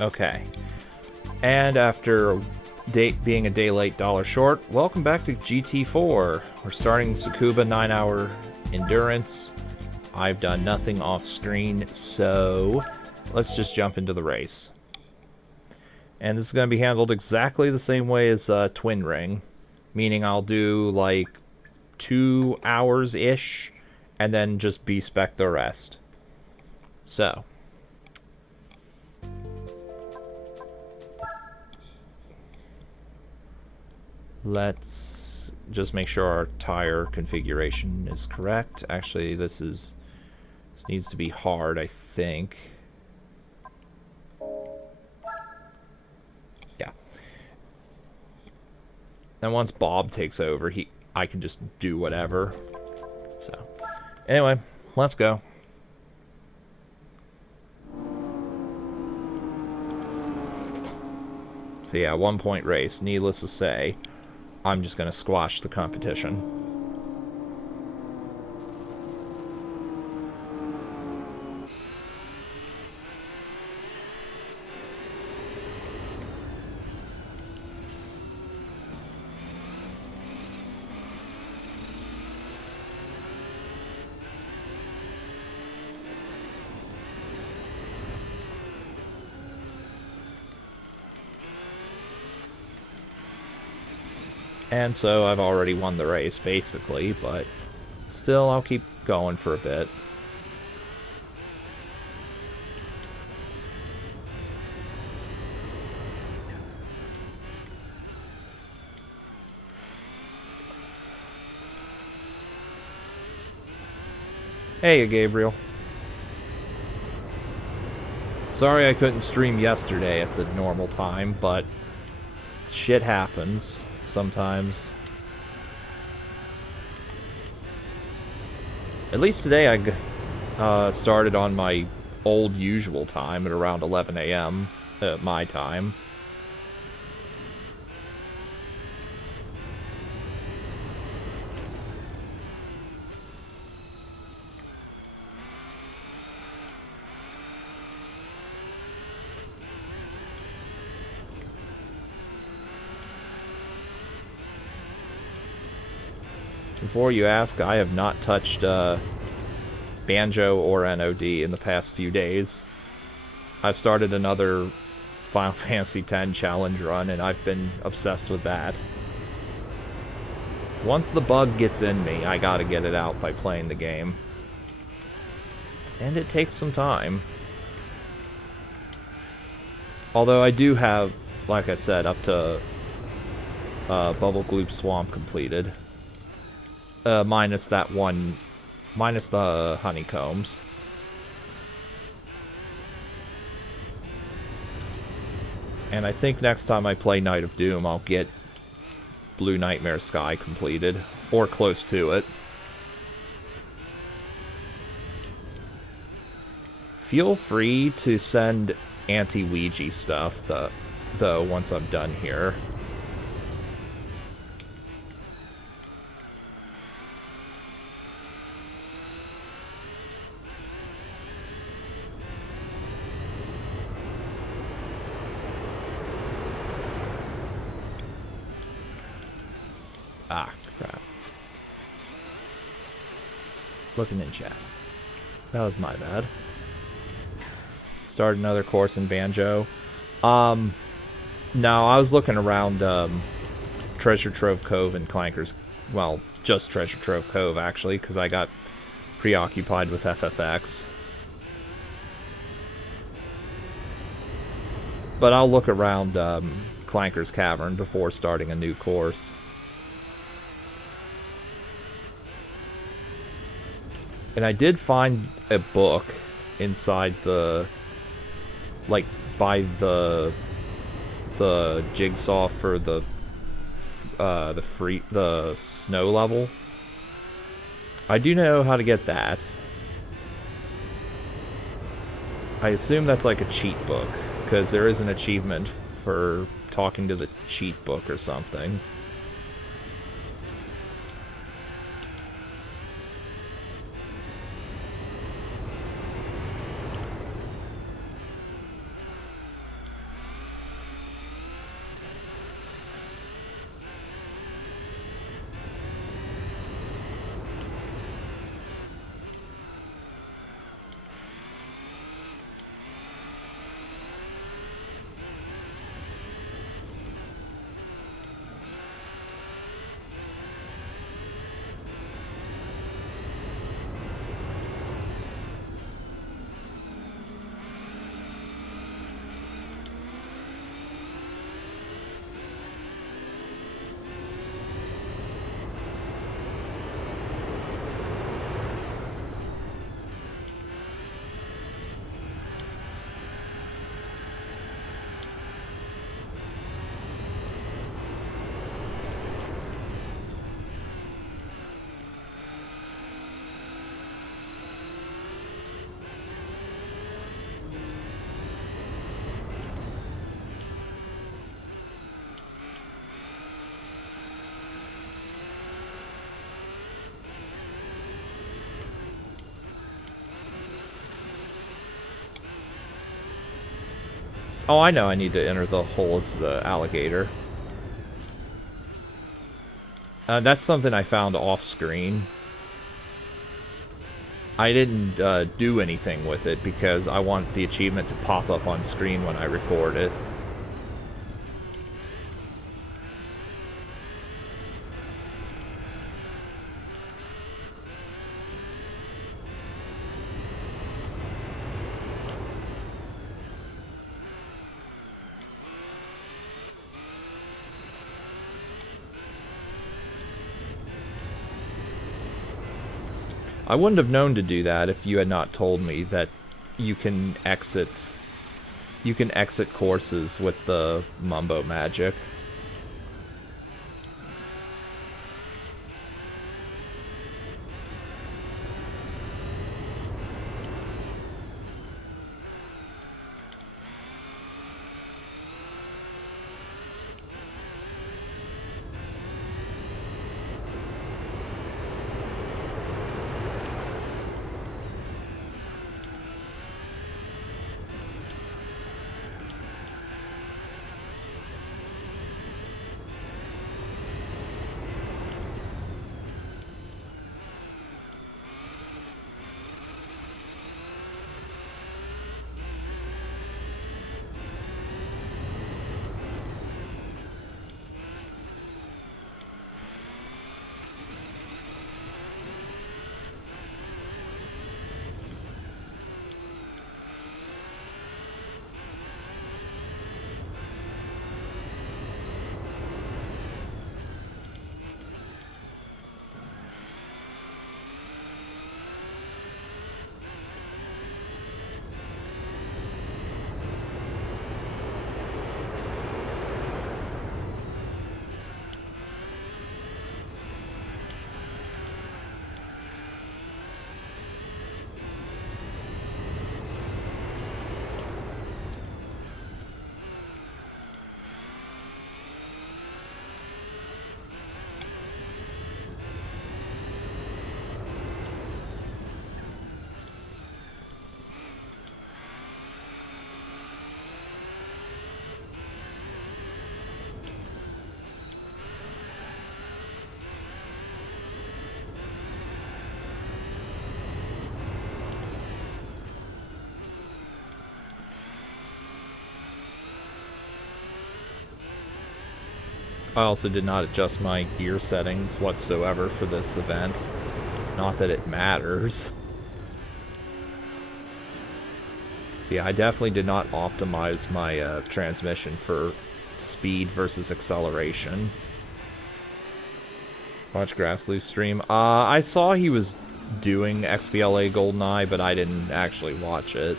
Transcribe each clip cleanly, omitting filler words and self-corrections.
Okay. And after being a day late, dollar short, welcome back to GT4. We're starting Tsukuba 9-hour endurance. I've done nothing off screen, so let's just jump into the race. And this is going to be handled exactly the same way as Twin Ring, meaning I'll do like 2 hours-ish and then just B-spec the rest. So let's just make sure our tire configuration is correct. Actually, this needs to be hard, I think. Yeah. And once Bob takes over, I can just do whatever. So, anyway, let's go. So yeah, 1-point race. Needless to say, I'm just going to squash the competition. And so I've already won the race, basically, but still, I'll keep going for a bit. Hey, Gabriel. Sorry I couldn't stream yesterday at the normal time, but shit happens sometimes. At least today I started on my old usual time at around 11 a.m. My time. Before you ask, I have not touched Banjo or NOD in the past few days. I've started another Final Fantasy X challenge run, and I've been obsessed with that. Once the bug gets in me, I gotta get it out by playing the game. And it takes some time. Although I do have, like I said, up to Bubble Gloop Swamp completed. Minus the honeycombs. And I think next time I play Night of Doom, I'll get Blue Nightmare Sky completed, or close to it. Feel free to send anti-Ouija stuff, though, once I'm done here. Ah, crap. Looking in chat. That was my bad. Start another course in Banjo. No, I was looking around Treasure Trove Cove and Clankers. Well, just Treasure Trove Cove, actually, because I got preoccupied with FFX. But I'll look around Clanker's Cavern before starting a new course. And I did find a book inside the, like, by the jigsaw for the snow level. I do know how to get that. I assume that's like a cheat book, because there is an achievement for talking to the cheat book or something. Oh, I know I need to enter the hole as the alligator. That's something I found off-screen. I didn't do anything with it because I want the achievement to pop up on screen when I record it. I wouldn't have known to do that if you had not told me that you can exit courses with the Mumbo magic. I also did not adjust my gear settings whatsoever for this event. Not that it matters. So yeah, I definitely did not optimize my transmission for speed versus acceleration. Watch Grassloose stream. I saw he was doing XBLA GoldenEye, but I didn't actually watch it.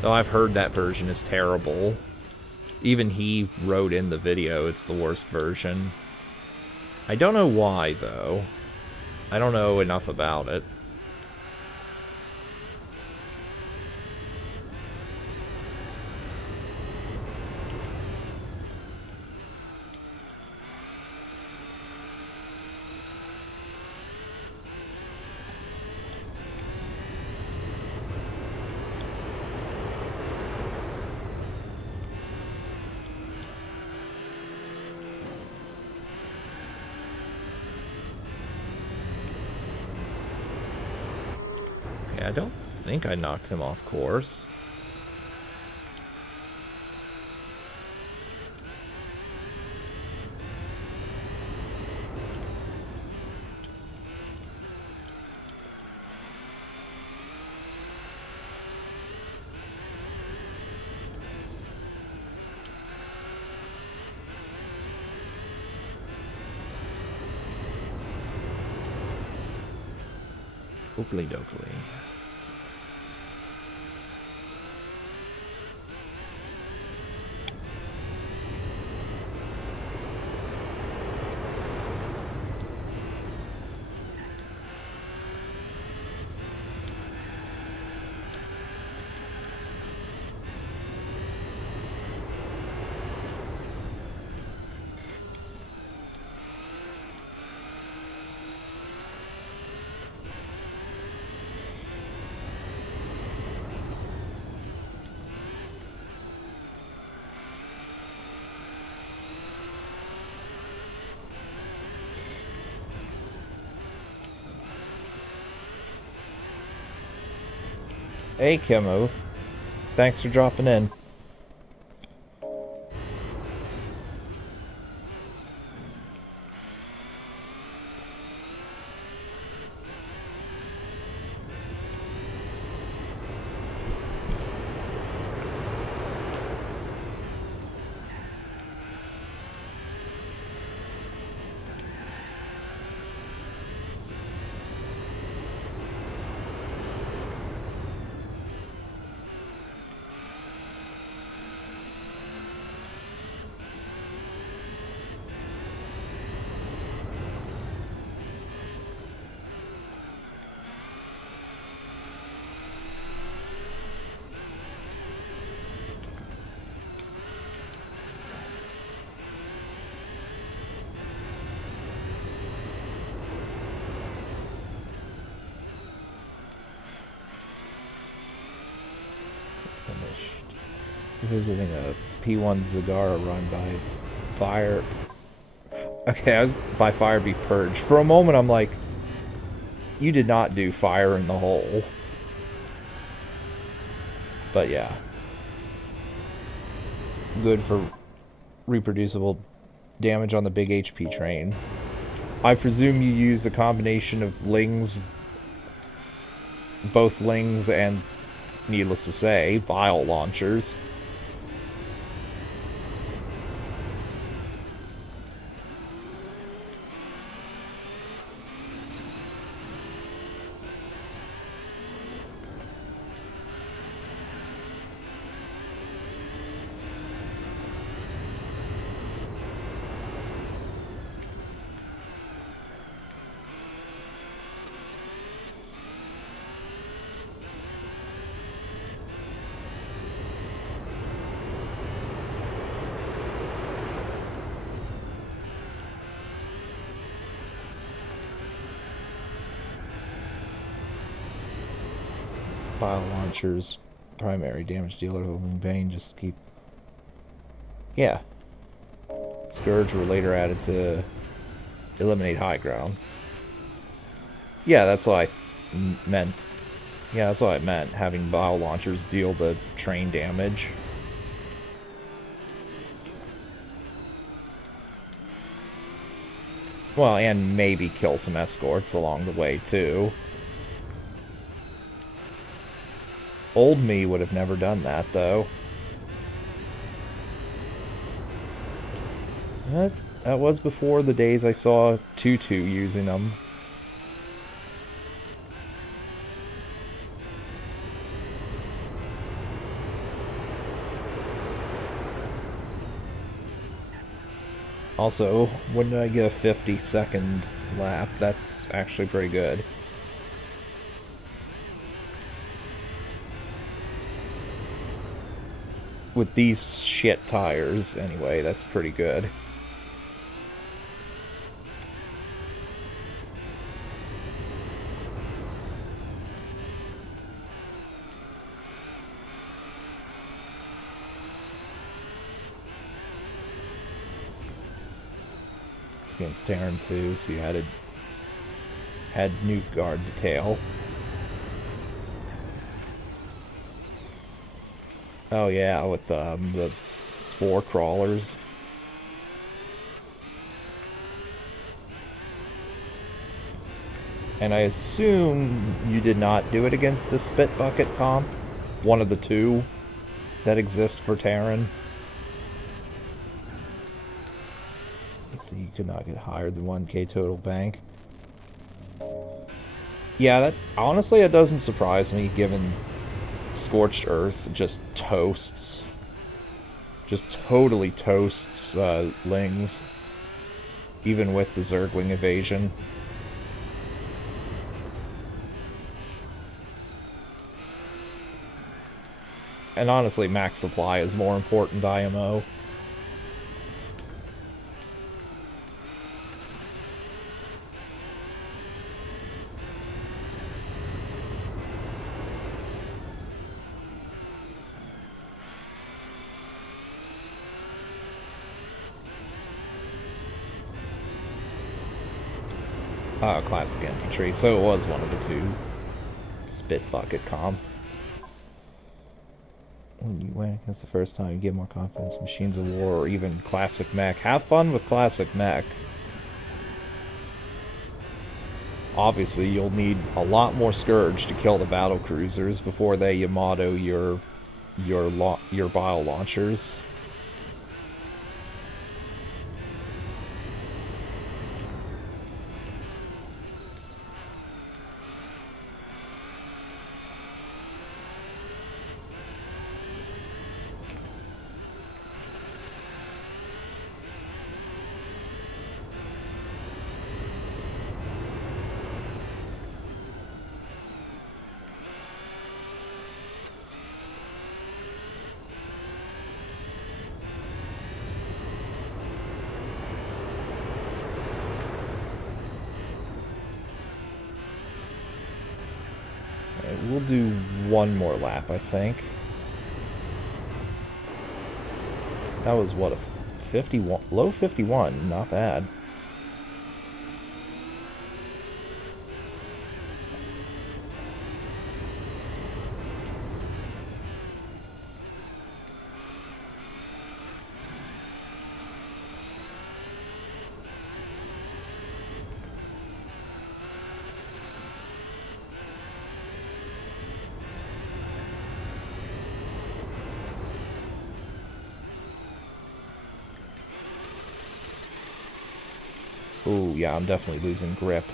Though I've heard that version is terrible. Even he wrote in the video it's the worst version. I don't know why, though. I don't know enough about it. I don't think I knocked him off course. Oakley dokley. Hey, Kimmo. Thanks for dropping in. Visiting a P1 Zagara run by fire. Okay, I was by fire be purged. For a moment, I'm like, you did not do fire in the hole. But yeah. Good for reproducible damage on the big HP trains. I presume you use a combination of Lings, both Lings and, needless to say, Bile launchers. Bile launchers, primary damage dealer, holding Bane, just keep... Yeah. Scourge were later added to eliminate high ground. Yeah, that's what I meant. Yeah, that's what I meant, having bile launchers deal the train damage. Well, and maybe kill some escorts along the way, too. Old me would have never done that, though. That was before the days I saw Tutu using them. Also, when did I get a 50-second lap? That's actually pretty good. With these shit tires, anyway, that's pretty good. Against Terran too, so you had nuke guard detail. Oh yeah, with the spore crawlers. And I assume you did not do it against a spit bucket comp, one of the two that exist for Terran. So you could not get higher than 1k total bank. Yeah, that honestly, it doesn't surprise me, given Scorched Earth just toasts. Just totally toasts Lings. Even with the Zergling evasion. And honestly, max supply is more important to IMO. Classic infantry, so it was one of the two spit bucket comps. When you win against the first time, you get more confidence. Machines of War or even Classic Mech. Have fun with Classic Mech. Obviously, you'll need a lot more Scourge to kill the battle cruisers before they Yamato your bile launchers. We'll do one more lap, I think. That was what, a 51, low 51, not bad. Ooh, yeah, I'm definitely losing grip.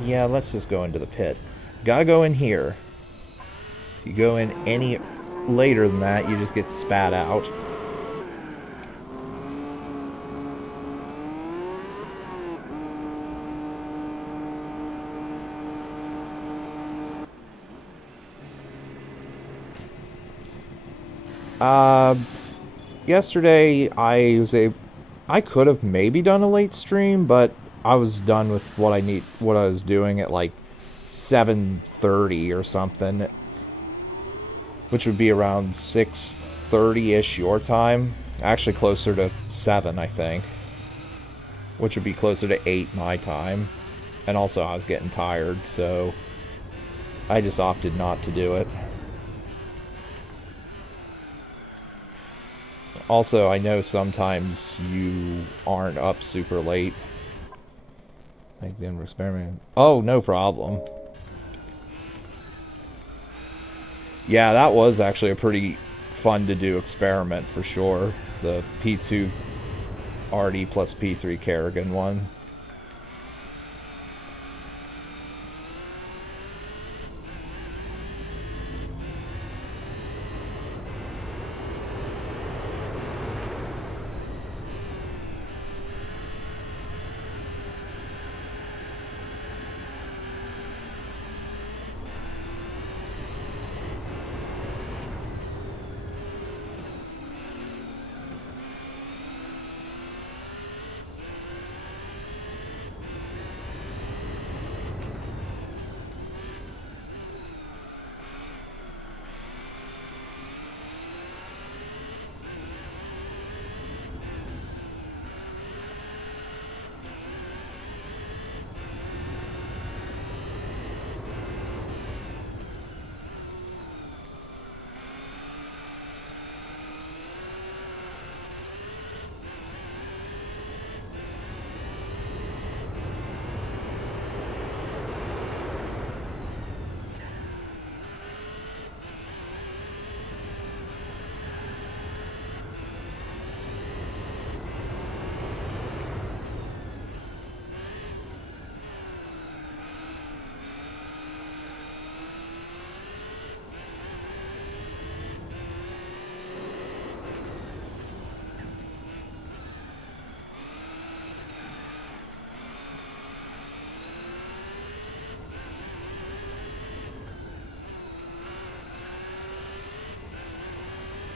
Yeah, let's just go into the pit. Gotta go in here. If you go in any later than that, you just get spat out. Yesterday I could have maybe done a late stream, but I was done with what I was doing at like 7:30 or something, which would be around 6:30ish your time. Actually closer to 7, I think. Which would be closer to 8 my time. And also I was getting tired, so I just opted not to do it. Also, I know sometimes you aren't up super late. Thanks again for experimenting. Oh, no problem. Yeah, that was actually a pretty fun to do experiment for sure. The P2 RD plus P3 Kerrigan one.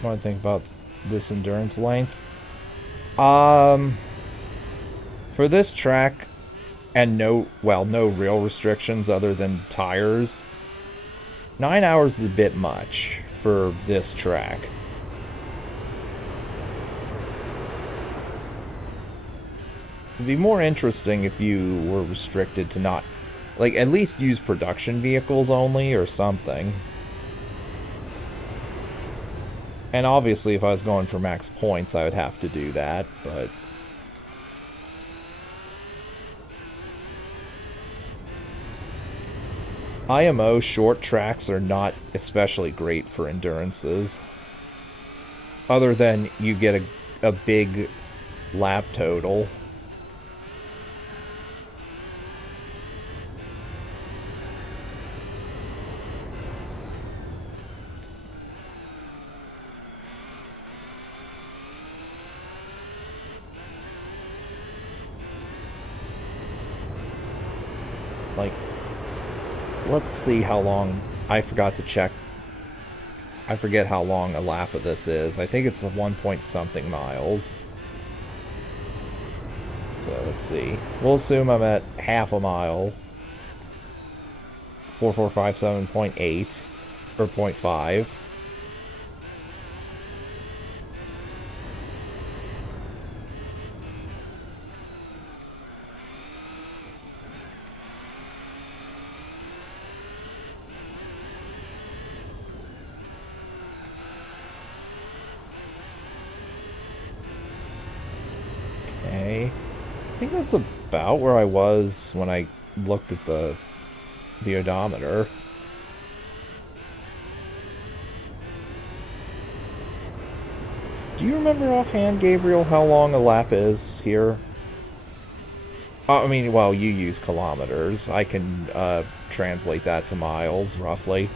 What do I think about this endurance length? For this track, and no real restrictions other than tires, 9 hours is a bit much for this track. It'd be more interesting if you were restricted to not Like, at least use production vehicles only or something. And obviously, if I was going for max points, I would have to do that, but... IMO short tracks are not especially great for endurances. Other than you get a big lap total. Like, let's see how long... I forgot to check. I forget how long a lap of this is. I think it's 1 point something miles. So let's see. We'll assume I'm at half a mile. 4457.8 or 0.5. Okay. I think that's about where I was when I looked at the odometer. Do you remember offhand, Gabriel, how long a lap is here? I mean, well, you use kilometers. I can translate that to miles, roughly.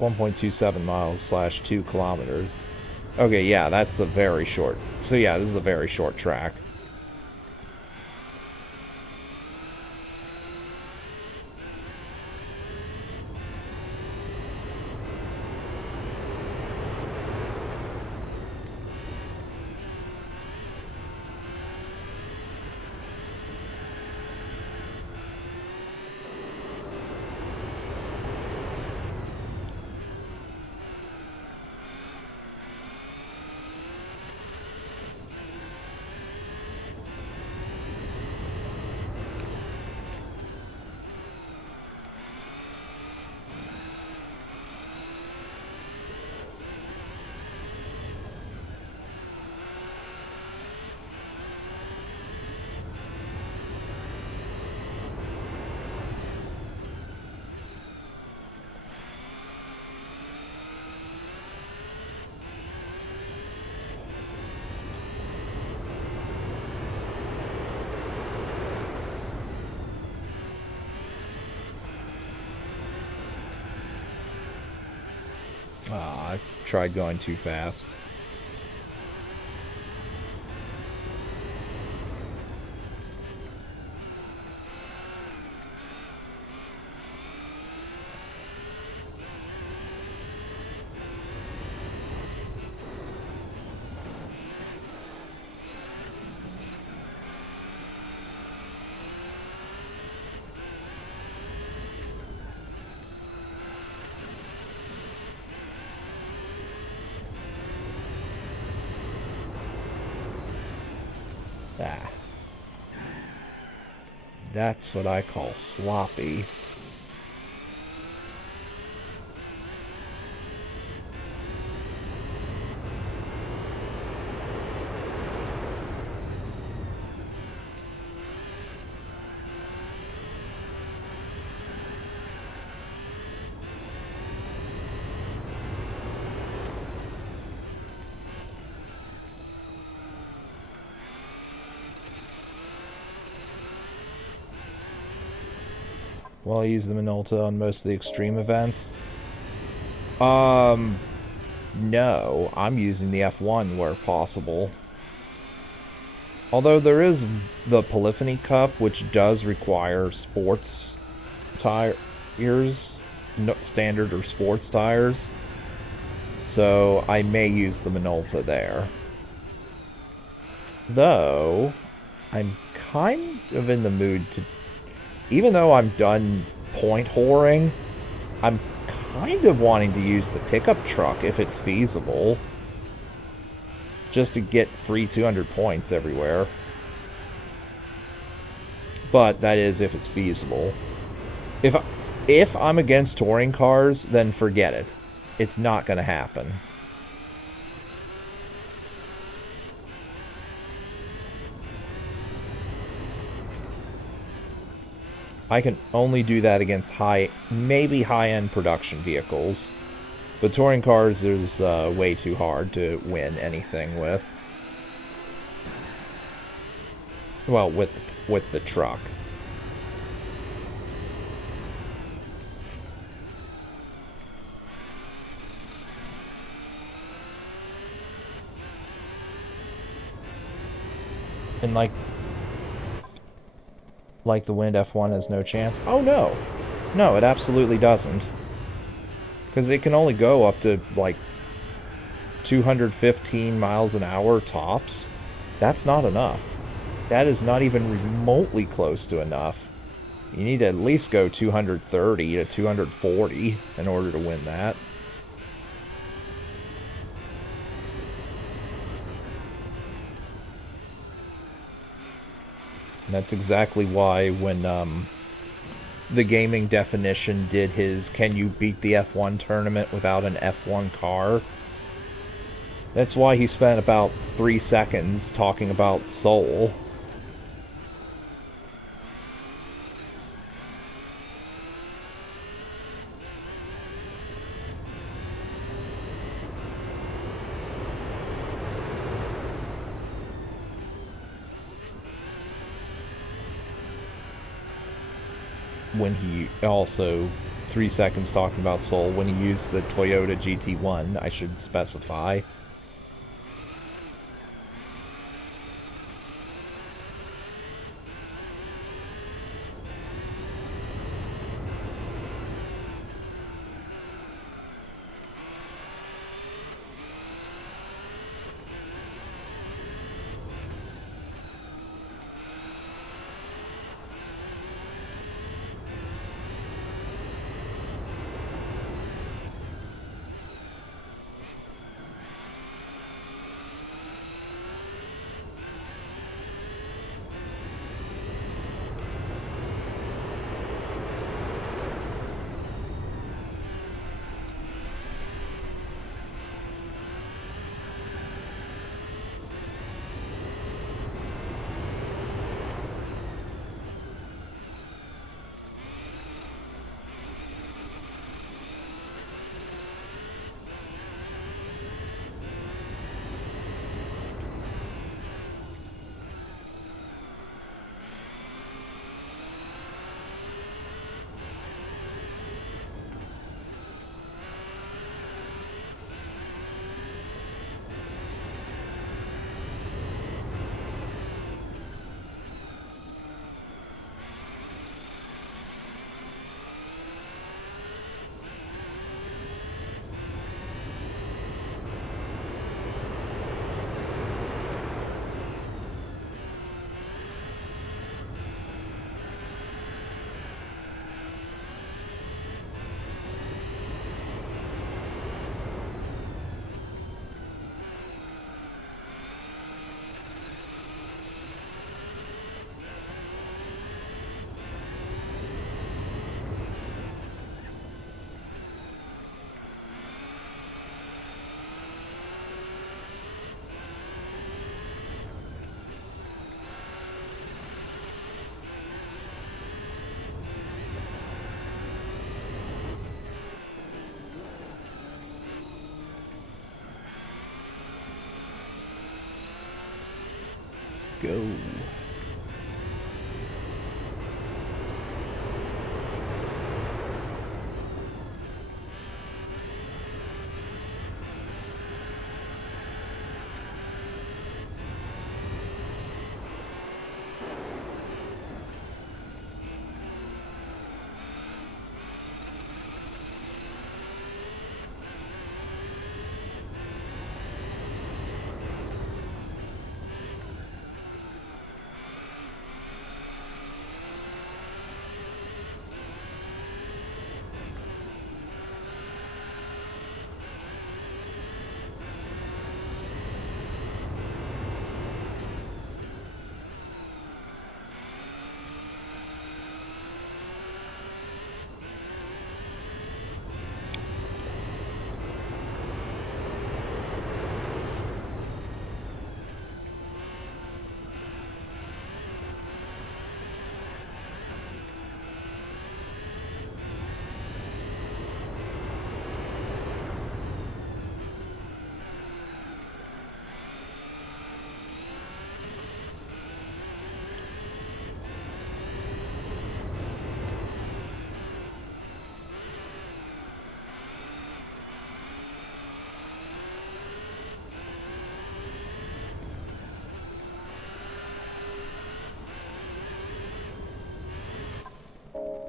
.27 miles slash 2 kilometers. Okay, yeah, that's a very short. So yeah, this is a very short track. I tried going too fast. Ah. That's what I call sloppy. Well, I use the Minolta on most of the extreme events. No, I'm using the F1 where possible. Although there is the Polyphony Cup, which does require sports tires, no, standard or sports tires. So I may use the Minolta there. Though, I'm kind of in the mood to... Even though I'm done point whoring, I'm kind of wanting to use the pickup truck if it's feasible. Just to get free 200 points everywhere. But that is if it's feasible. If I'm against touring cars, then forget it. It's not going to happen. I can only do that against maybe high-end production vehicles. But touring cars is way too hard to win anything with. Well, with the truck. And like the Wind F1 has no chance. Oh no. No, it absolutely doesn't. Because it can only go up to like 215 miles an hour tops. That's not enough. That is not even remotely close to enough. You need to at least go 230 to 240 in order to win that. And that's exactly why when the gaming definition did his can you beat the F1 tournament without an F1 car, that's why he spent about 3 seconds talking about Soul. When he also 3 seconds talking about Soul when he used the Toyota GT1, I should specify. go.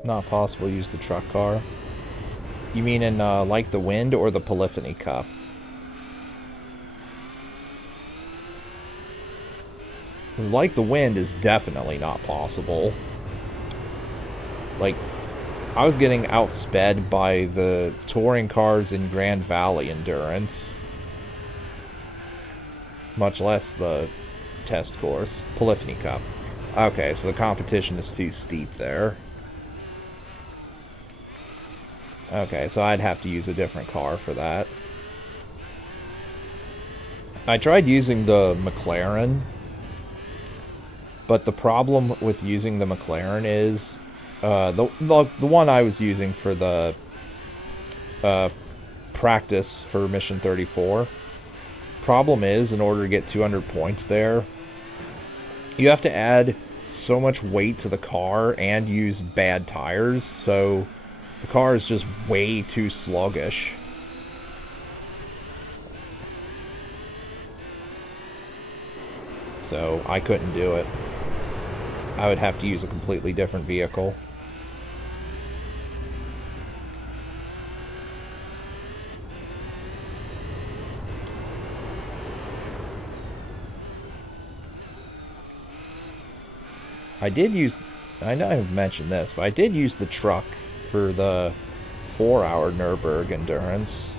Not possible to use the truck car. You mean in Like the Wind or the Polyphony Cup? Like the Wind is definitely not possible. Like, I was getting outsped by the touring cars in Grand Valley Endurance. Much less the test course. Polyphony Cup. Okay, so the competition is too steep there. Okay, so I'd have to use a different car for that. I tried using the McLaren, but the problem with using the McLaren is the one I was using for the practice for Mission 34. Problem is, in order to get 200 points there, you have to add so much weight to the car and use bad tires, so the car is just way too sluggish. So I couldn't do it. I would have to use a completely different vehicle. I did use... I know I've mentioned this, but I did use the truck for the 4-hour Nürburgring Endurance.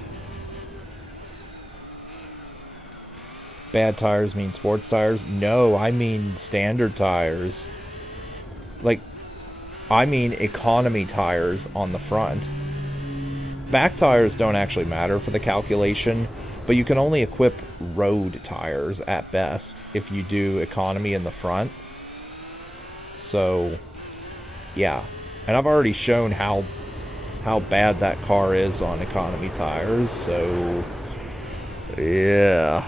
Bad tires mean sports tires? No, I mean standard tires. Like, I mean economy tires on the front. Back tires don't actually matter for the calculation, but you can only equip road tires at best if you do economy in the front. So, yeah. And I've already shown how bad that car is on economy tires, so yeah.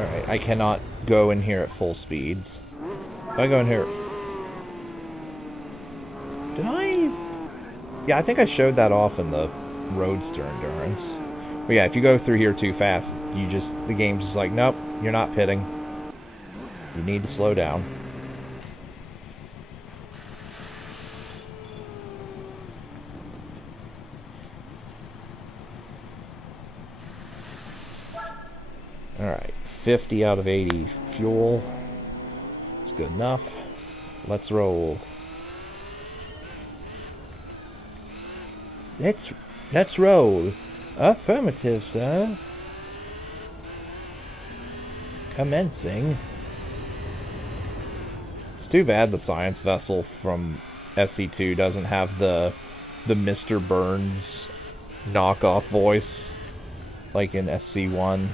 Alright, I cannot go in here at full speeds. If I go in here... Did I... Yeah, I think I showed that off in the Roadster Endurance. But yeah, if you go through here too fast, you just... The game's just like, nope, you're not pitting. You need to slow down. Alright, 50 out of 80 fuel. It's good enough. Let's roll. Let's roll. Affirmative, sir. Commencing. It's too bad the science vessel from SC2 doesn't have the Mr. Burns knockoff voice like in SC1.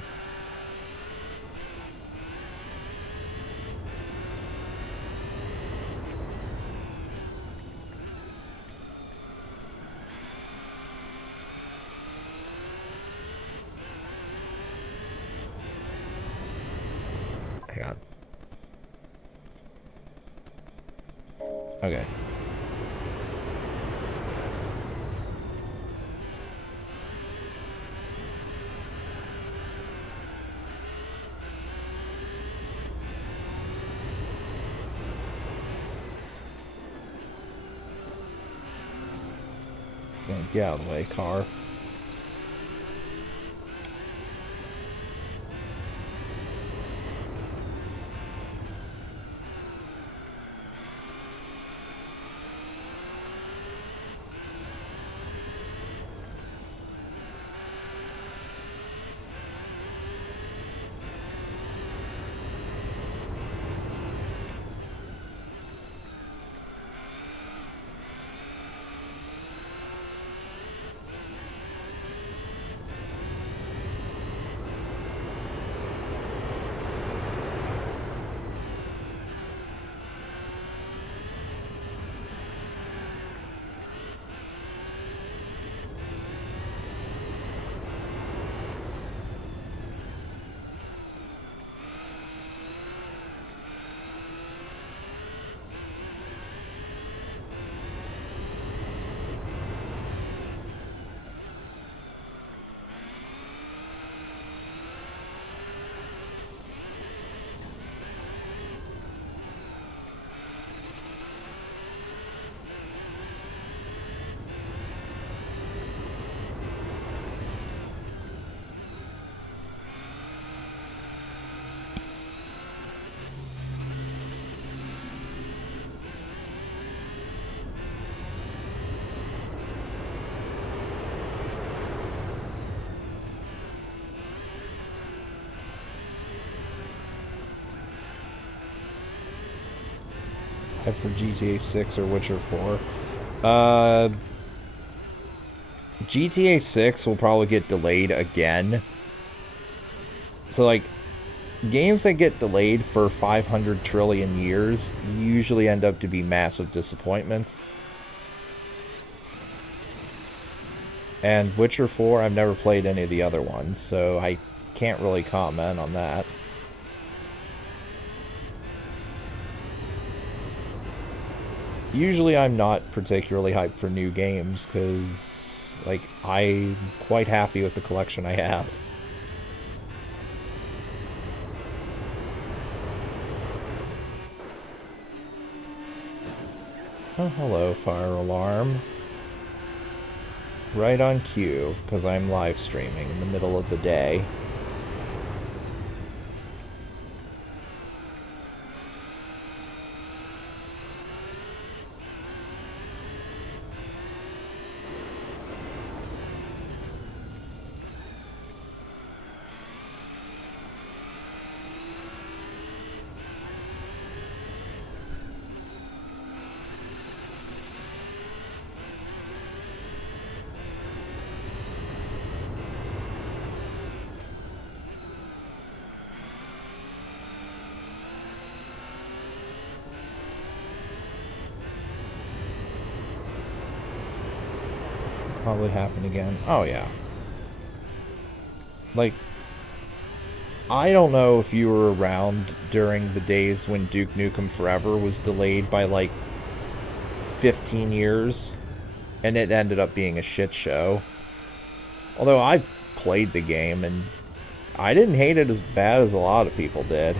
Hang on. Okay. Get out of the way, car. Head for GTA 6 or Witcher 4. GTA 6 will probably get delayed again. So, like, games that get delayed for 500 trillion years usually end up to be massive disappointments. And Witcher 4, I've never played any of the other ones, so I can't really comment on that. Usually I'm not particularly hyped for new games, because, like, I'm quite happy with the collection I have. Oh, hello, fire alarm. Right on cue, because I'm live streaming in the middle of the day. Probably happen again. Oh, yeah. Like, I don't know if you were around during the days when Duke Nukem Forever was delayed by, like, 15 years, and it ended up being a shit show. Although I played the game, and I didn't hate it as bad as a lot of people did.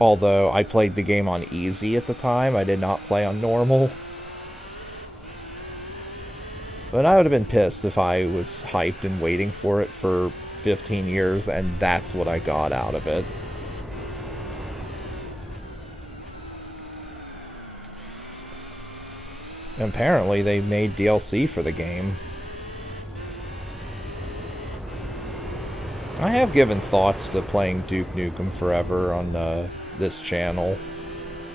Although I played the game on easy at the time, I did not play on normal. But I would have been pissed if I was hyped and waiting for it for 15 years, and that's what I got out of it. And apparently they made DLC for the game. I have given thoughts to playing Duke Nukem Forever on this channel.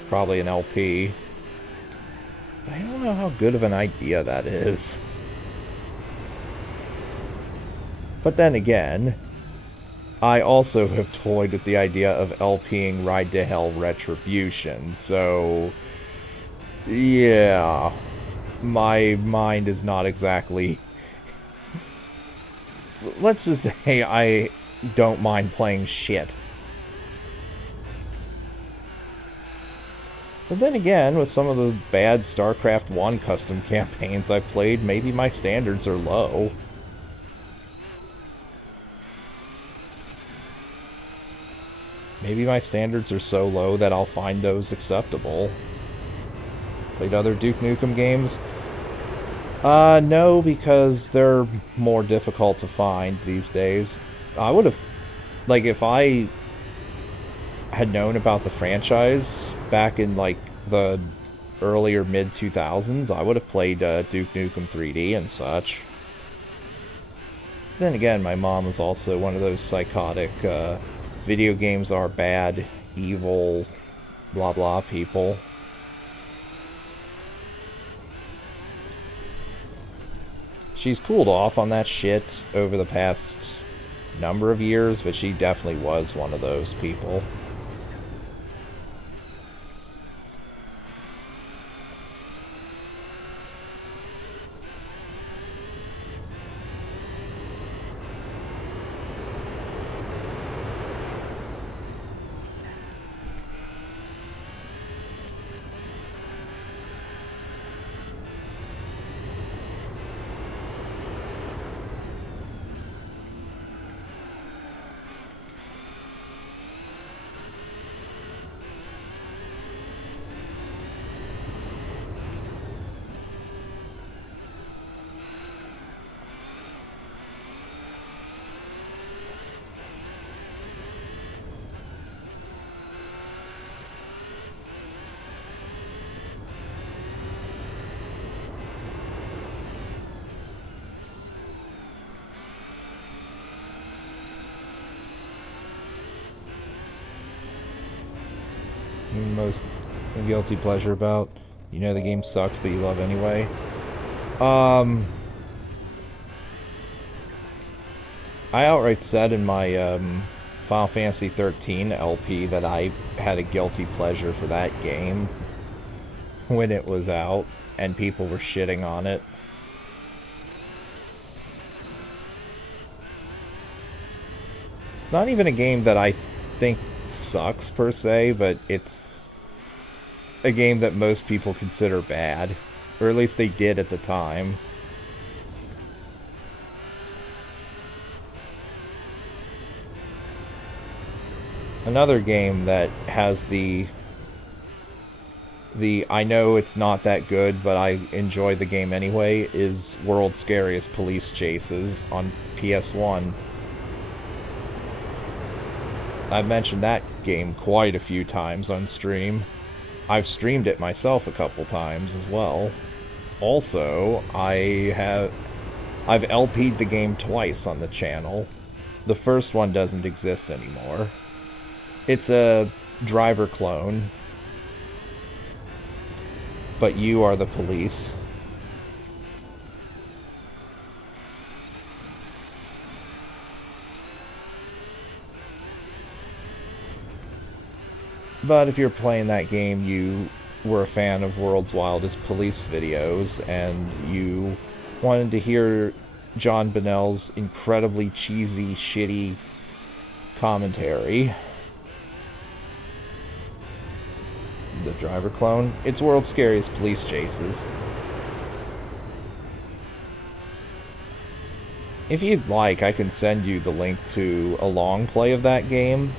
Probably an LP. I don't know how good of an idea that is. But then again, I also have toyed with the idea of LPing Ride to Hell Retribution, so yeah, my mind is not exactly... Let's just say I don't mind playing shit. But then again, with some of the bad StarCraft 1 custom campaigns I've played, maybe my standards are low. Maybe my standards are so low that I'll find those acceptable. Played other Duke Nukem games? No, because they're more difficult to find these days. I would have... Like, if I had known about the franchise back in, like, the earlier mid-2000s, I would have played Duke Nukem 3D and such. Then again, my mom was also one of those psychotic, video games are bad, evil, blah blah people. She's cooled off on that shit over the past number of years, but she definitely was one of those people. Most guilty pleasure about, you know the game sucks but you love anyway. I outright said in my Final Fantasy 13 LP that I had a guilty pleasure for that game when it was out and people were shitting on it. It's not even a game that I think sucks per se, but it's a game that most people consider bad, or at least they did at the time. Another game that has the I know it's not that good, but I enjoy the game anyway, is World's Scariest Police Chases on PS1. I've mentioned that game quite a few times on stream. I've streamed it myself a couple times as well. Also, I've LP'd the game twice on the channel. The first one doesn't exist anymore. It's a driver clone, but you are the police. But if you're playing that game, you were a fan of World's Wildest Police videos, and you wanted to hear John Bonnell's incredibly cheesy, shitty commentary. The driver clone. It's World's Scariest Police Chases. If you'd like, I can send you the link to a long play of that game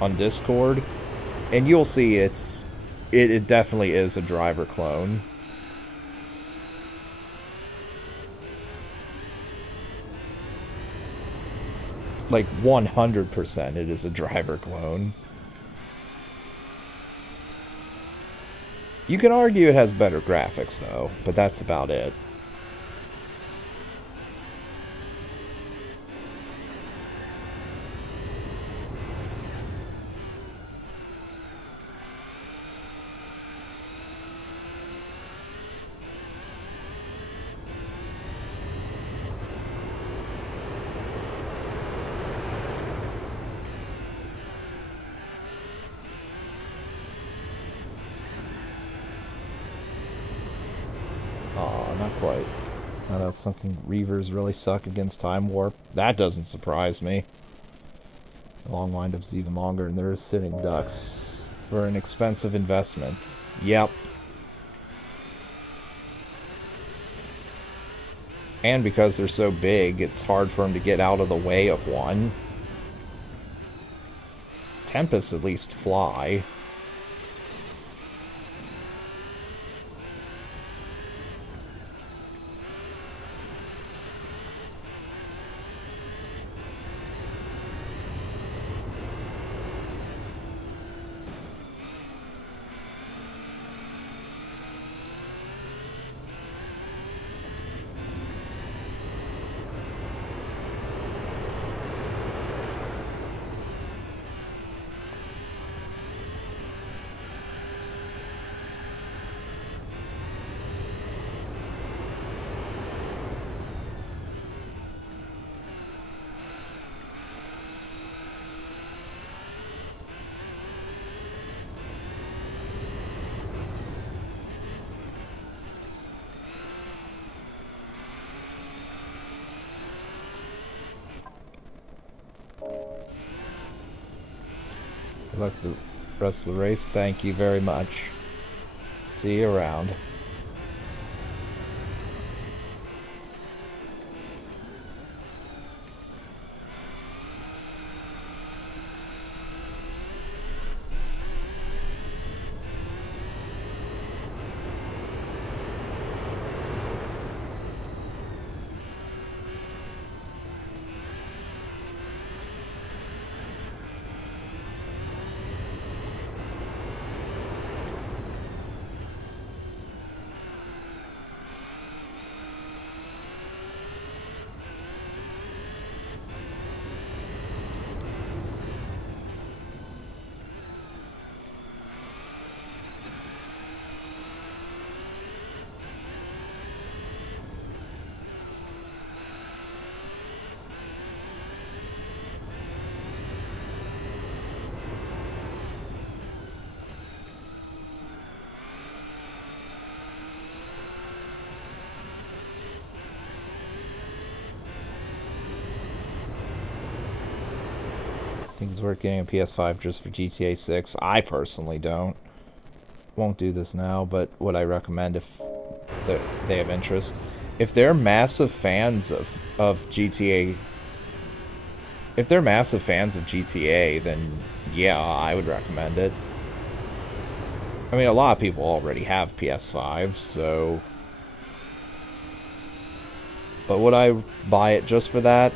on Discord, and you'll see it definitely is a driver clone. Like 100% it is a driver clone. You can argue it has better graphics though, but that's about it. Oh, not quite. Now that's something. Reavers really suck against Time Warp. That doesn't surprise me. The long windup's even longer, and there is sitting ducks for an expensive investment. Yep. And because they're so big, it's hard for them to get out of the way of one. Tempests at least fly. Good luck the rest of the race. Thank you very much. See you around. Think it's worth getting a PS5 just for GTA 6. I personally don't. Won't do this now, but would I recommend if they have interest? If they're massive fans of GTA, if they're massive fans of GTA, then yeah, I would recommend it. I mean, a lot of people already have PS5, so. But would I buy it just for that?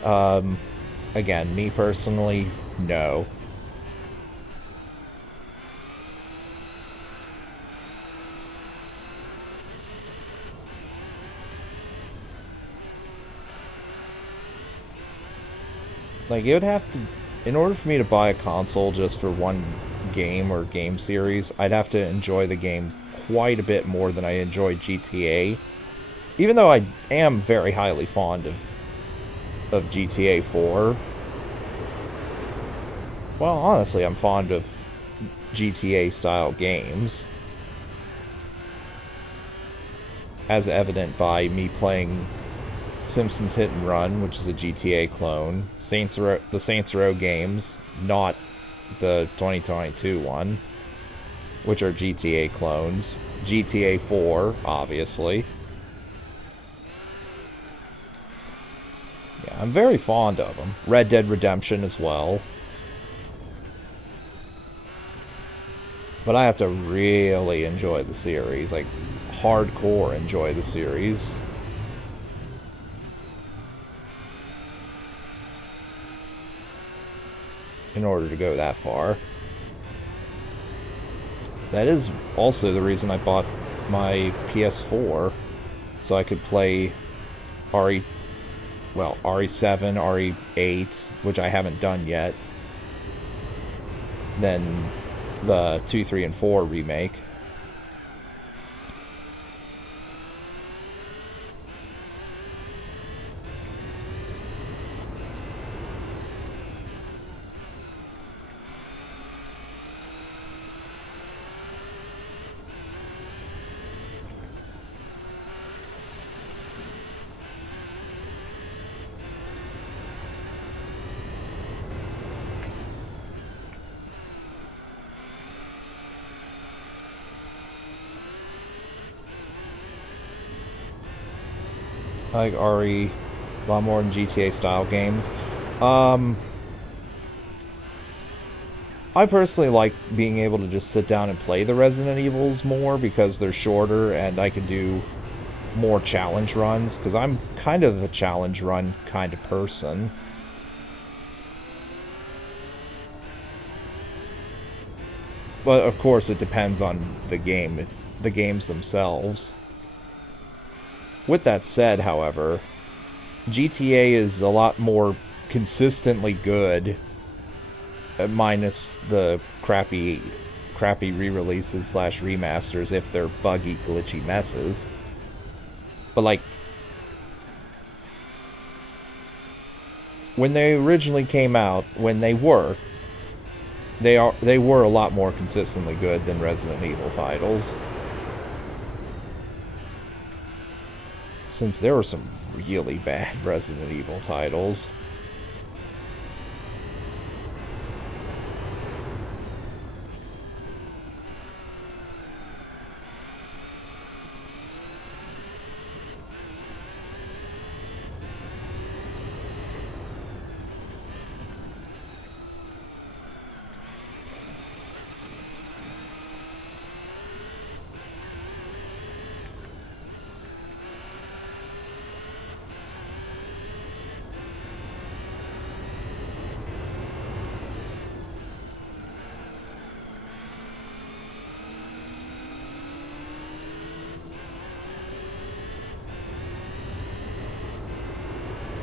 Again, me personally, no. Like, it would have to, in order for me to buy a console just for one game or game series, I'd have to enjoy the game quite a bit more than I enjoy GTA. Even though I am very highly fond of GTA 4. Well, honestly, I'm fond of GTA-style games. As evident by me playing Simpsons Hit and Run, which is a GTA clone. The Saints Row games, not the 2022 one, which are GTA clones. GTA 4, obviously. Yeah, I'm very fond of them. Red Dead Redemption as well. But I have to really enjoy the series, like hardcore enjoy the series. in order to go that far. That is also the reason I bought my PS4, so I could play RE7, RE8, which I haven't done yet. Then the 2, 3, and 4 remake. I like RE a lot more than GTA style games. I personally like being able to just sit down and play the Resident Evils more because they're shorter and I can do more challenge runs, because I'm kind of a challenge run kind of person. But of course it depends on the game. It's the games themselves. With that said, however, GTA is a lot more consistently good, minus the crappy re-releases slash remasters if they're buggy, glitchy messes. But like, when they originally came out, when they were a lot more consistently good than Resident Evil titles. Since there were some really bad Resident Evil titles.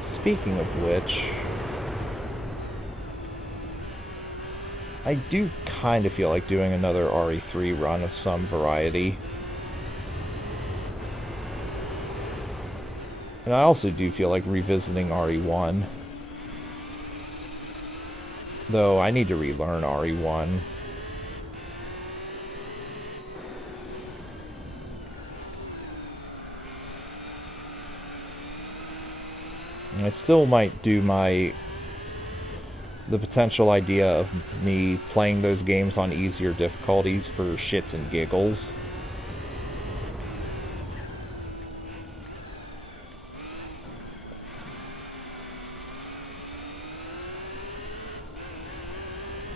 Speaking of which, I do kind of feel like doing another RE3 run of some variety. And I also do feel like revisiting RE1. Though I need to relearn RE1. I still might do the potential idea of me playing those games on easier difficulties for shits and giggles.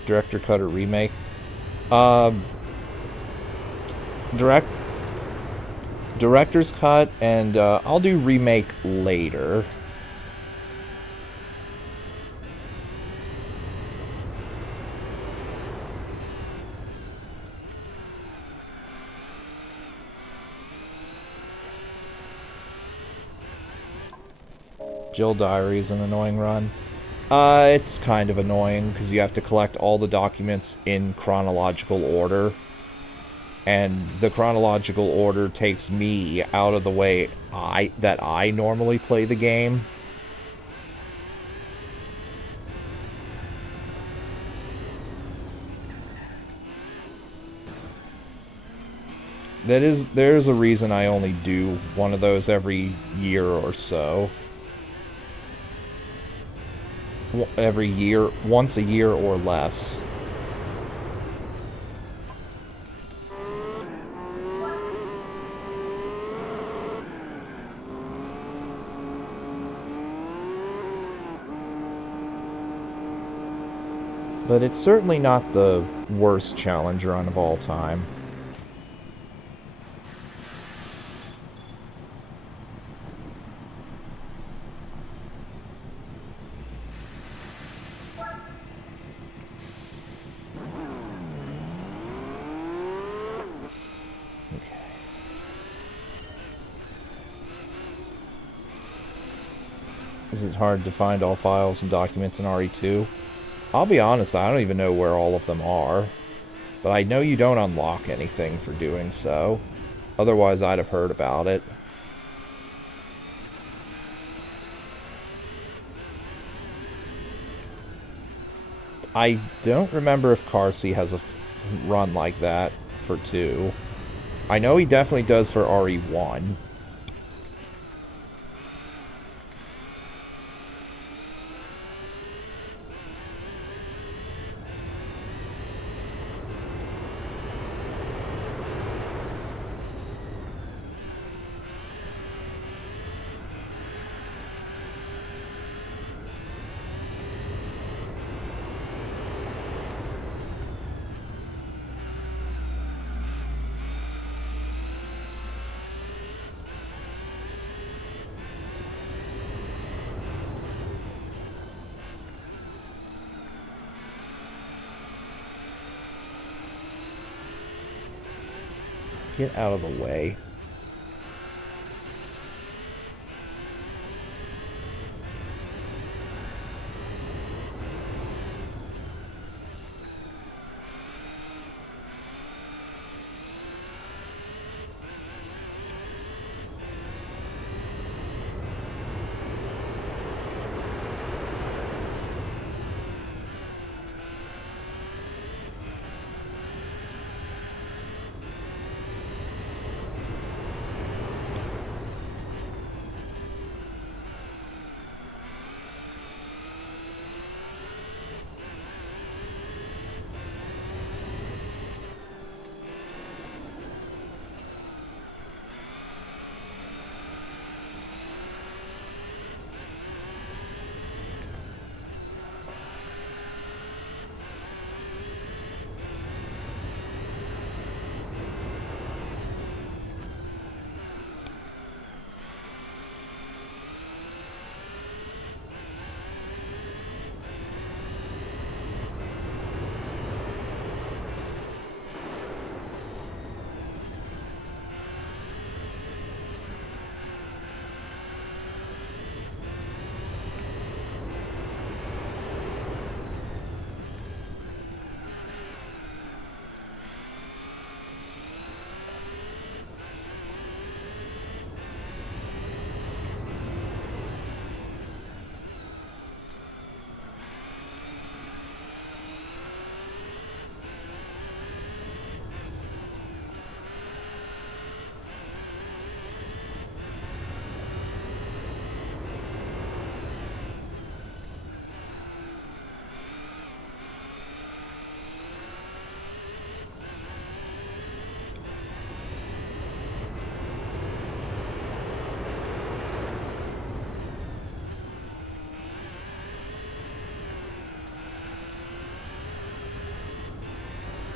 Director cut or remake? Director's cut, and I'll do remake later. Jill Diary is an annoying run. It's kind of annoying because you have to collect all the documents in chronological order. And the chronological order takes me out of the way that I normally play the game. There's a reason I only do one of those every year or so. Every year, once a year or less. But it's certainly not the worst challenge run of all time. Is it hard to find all files and documents in RE2? I'll be honest, I don't even know where all of them are. But I know you don't unlock anything for doing so. Otherwise, I'd have heard about it. I don't remember if Carsey has a run like that for 2. I know he definitely does for RE1. Get out of the way.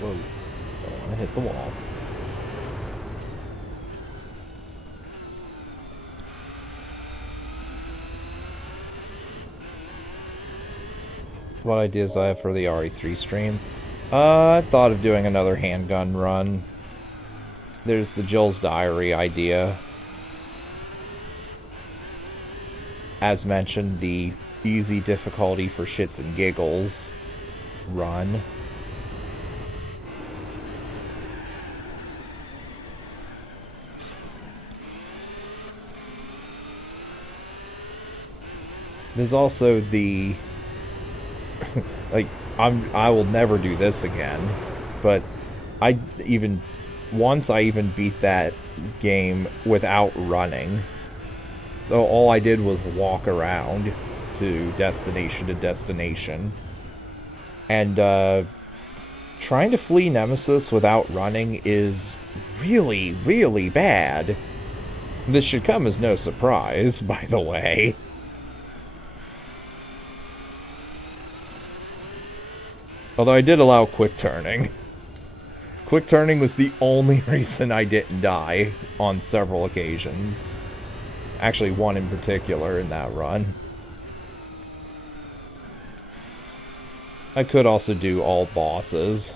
Whoa. Don't want to hit the wall. What ideas I have for the RE3 stream? I thought of doing another handgun run. There's the Jill's Diary idea. As mentioned, the easy difficulty for shits and giggles run. There's also the like I will never do this again, but once I even beat that game without running. So all I did was walk around to destination. And trying to flee Nemesis without running is really, really bad. This should come as no surprise, by the way. Although I did allow quick turning. Quick turning was the only reason I didn't die on several occasions. Actually, one in particular in that run. I could also do all bosses.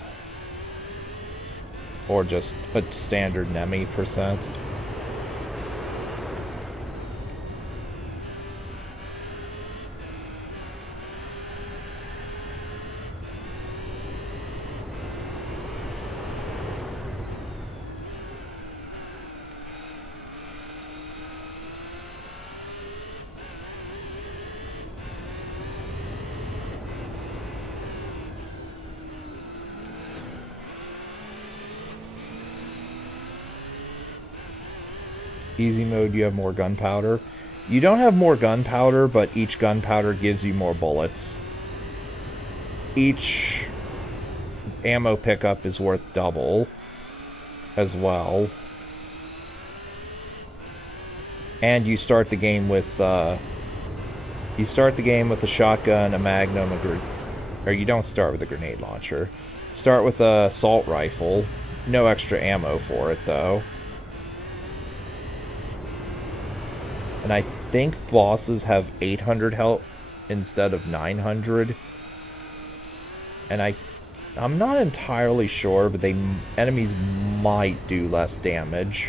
Or just a standard Nemi %. Easy mode, you have more gunpowder. You don't have more gunpowder, but each gunpowder gives you more bullets. Each ammo pickup is worth double as well. And you start the game with a shotgun, a magnum, or you don't start with a grenade launcher. Start with a assault rifle. No extra ammo for it though. And I think bosses have 800 health instead of 900. And I'm not entirely sure, but enemies might do less damage.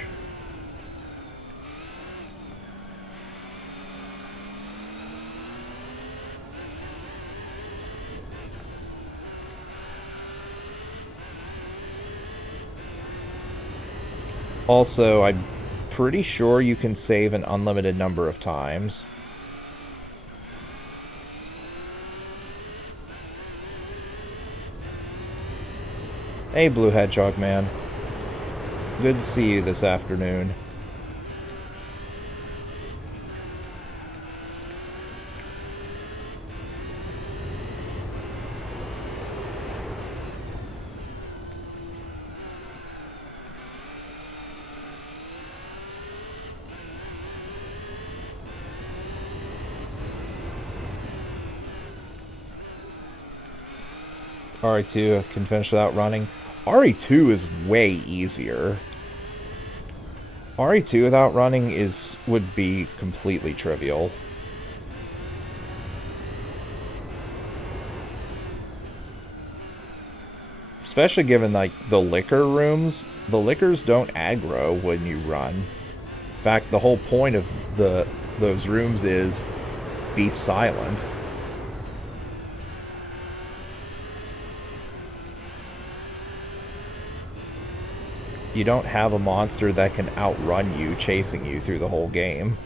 Also, I'm pretty sure you can save an unlimited number of times. Hey, Blue Hedgehog Man. Good to see you this afternoon. RE2 can finish without running. RE2 is way easier. RE2 without running would be completely trivial. Especially given, like, the liquor rooms. The liquors don't aggro when you run. In fact, the whole point of those rooms is be silent. You don't have a monster that can outrun you, chasing you through the whole game.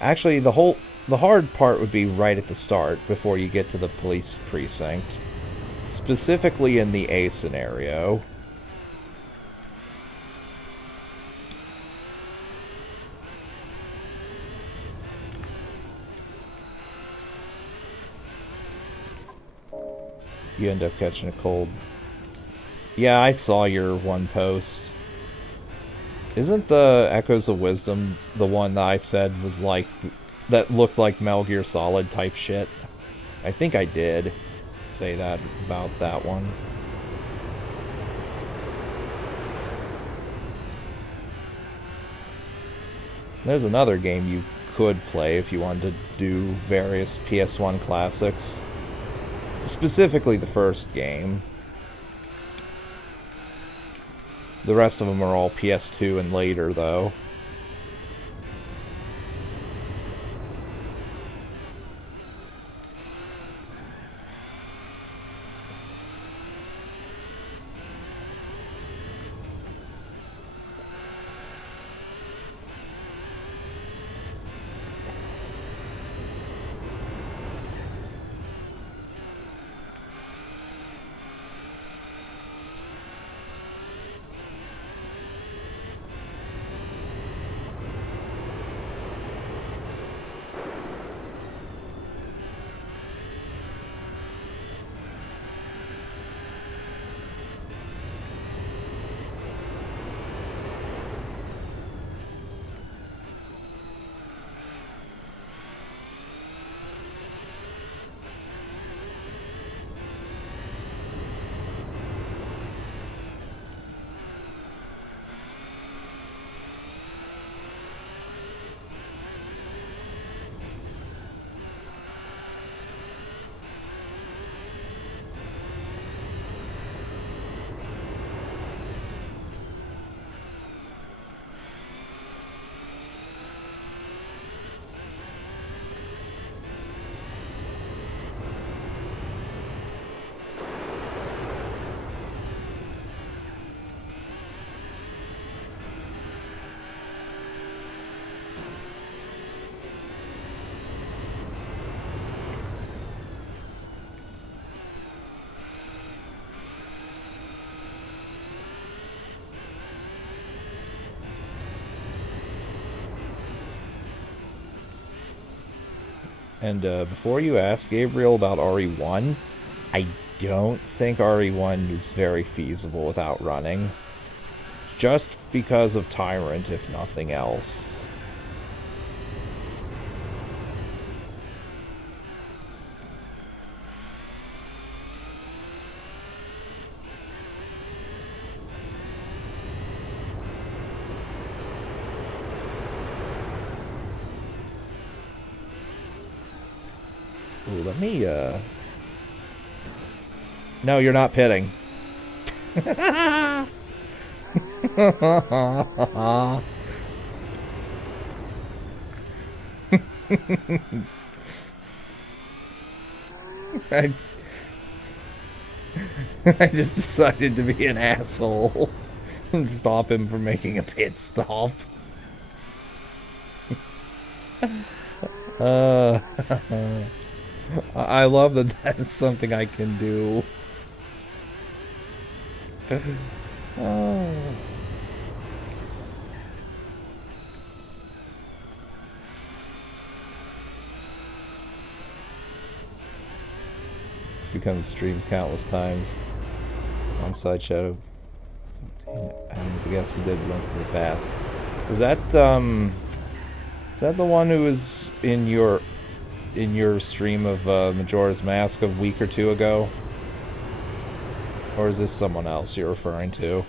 Actually, the hard part would be right at the start, before you get to the police precinct. Specifically in the A scenario. You end up catching a cold. Yeah, I saw your one post. Isn't the Echoes of Wisdom the one that I said was like, that looked like Metal Gear Solid type shit? I think I did say that about that one. There's another game you could play if you wanted to do various PS1 classics. Specifically the first game. The rest of them are all PS2 and later, though. And before you ask Gabriel about RE1, I don't think RE1 is very feasible without running. Just because of Tyrant, if nothing else. Ooh, let me, No, you're not pitting. I just decided to be an asshole and stop him from making a pit stop. I love that that's something I can do. Oh. It's become streams countless times. Alongside Shadow. I guess who did Link to the Past. Was that the one who was in your stream of Majora's Mask a week or two ago? Or is this someone else you're referring to?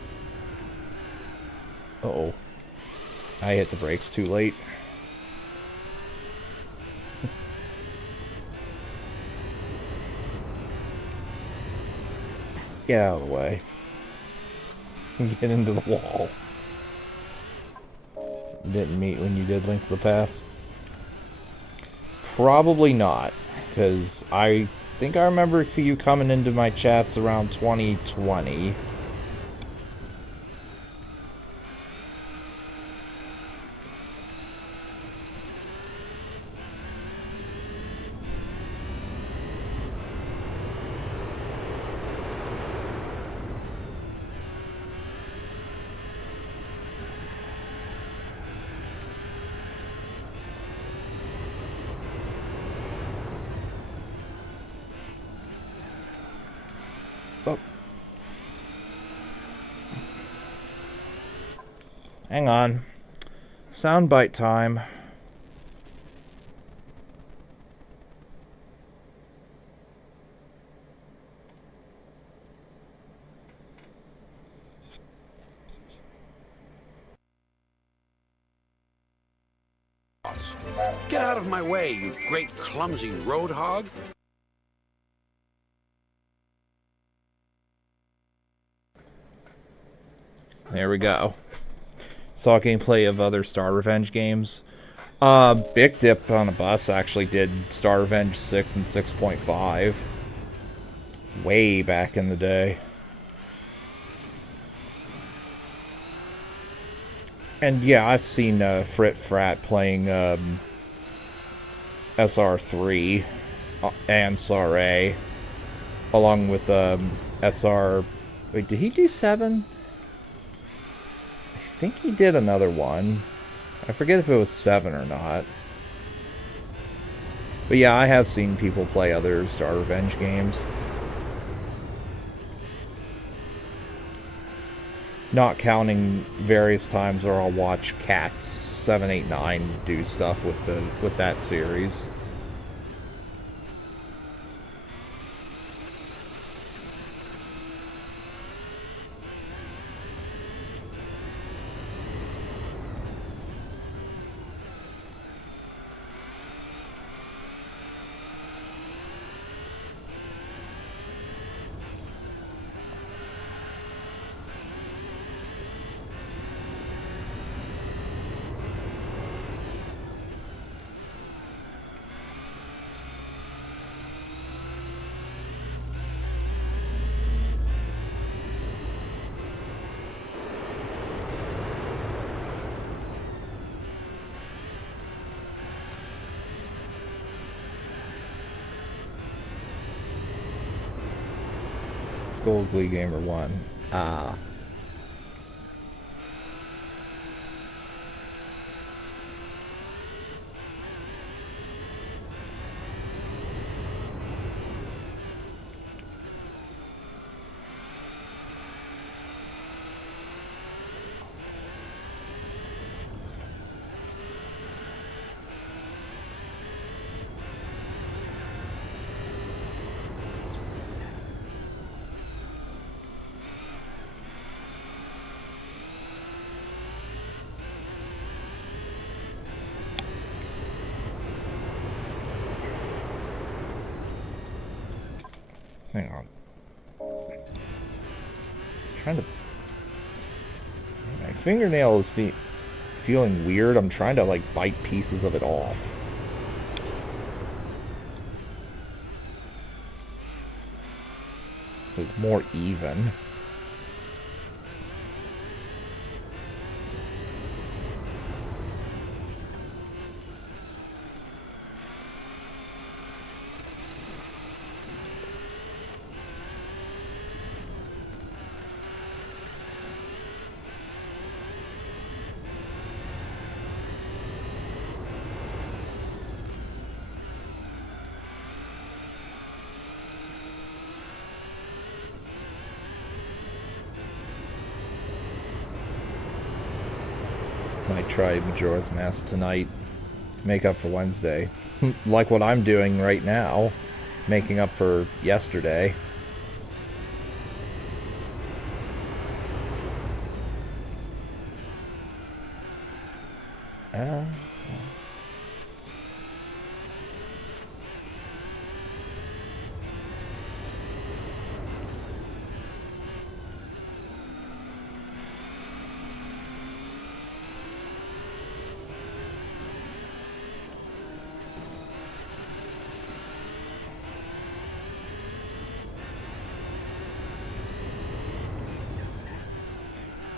Uh-oh. I hit the brakes too late. Get out of the way. Get into the wall. Didn't meet when you did Link to the Past? Probably not, because I think I remember you coming into my chats around 2020. Oh. Hang on. Soundbite time. Get out of my way, you great clumsy road hog. There we go. Saw gameplay of other Star Revenge games. Big Dip on a Bus actually did Star Revenge 6 and 6.5. Way back in the day. And yeah, I've seen Frit Frat playing SR3 and SAR-A, along with SR... Wait, did he do 7? I think he did another one. I forget if it was 7 or not. But yeah, I have seen people play other Star Revenge games. Not counting various times where I'll watch Cats 789 do stuff with that series. Gold Glee Gamer 1. Ah. Hang on. Trying to... My fingernail is feeling weird. I'm trying to, like, bite pieces of it off. So it's more even. Might try Majora's Mask tonight. Make up for Wednesday. Like what I'm doing right now. Making up for yesterday.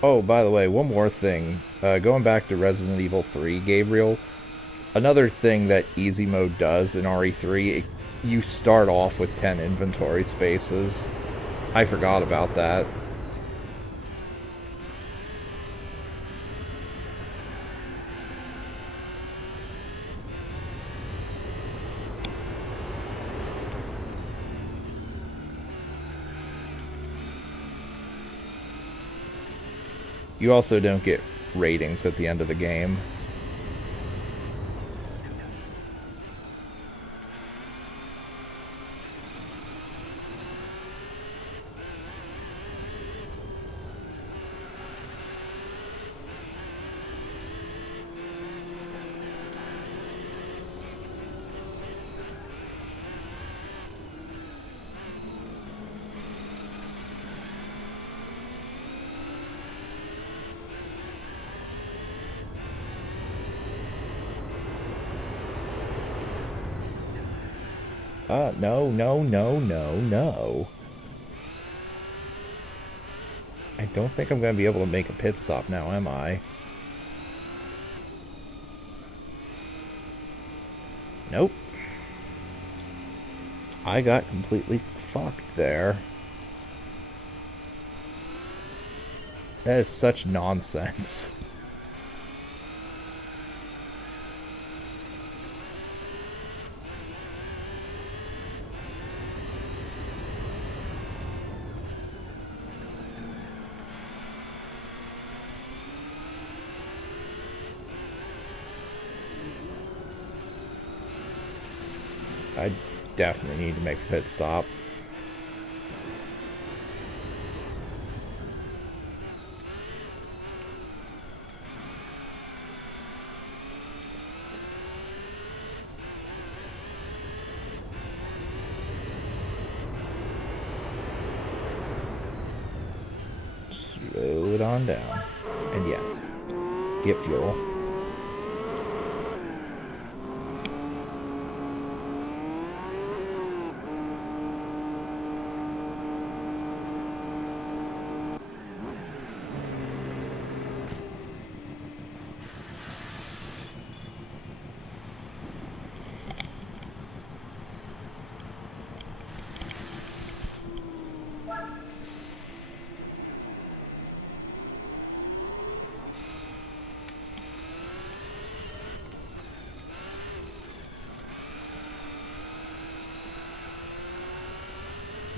Oh, by the way, one more thing. Going back to Resident Evil 3, Gabriel, another thing that easy mode does in RE3, you start off with 10 inventory spaces. I forgot about that. You also don't get ratings at the end of the game. No, no, no, no, no. I don't think I'm going to be able to make a pit stop now, am I? Nope. I got completely fucked there. That is such nonsense. I definitely need to make a pit stop. Slow it on down. And yes, get fuel.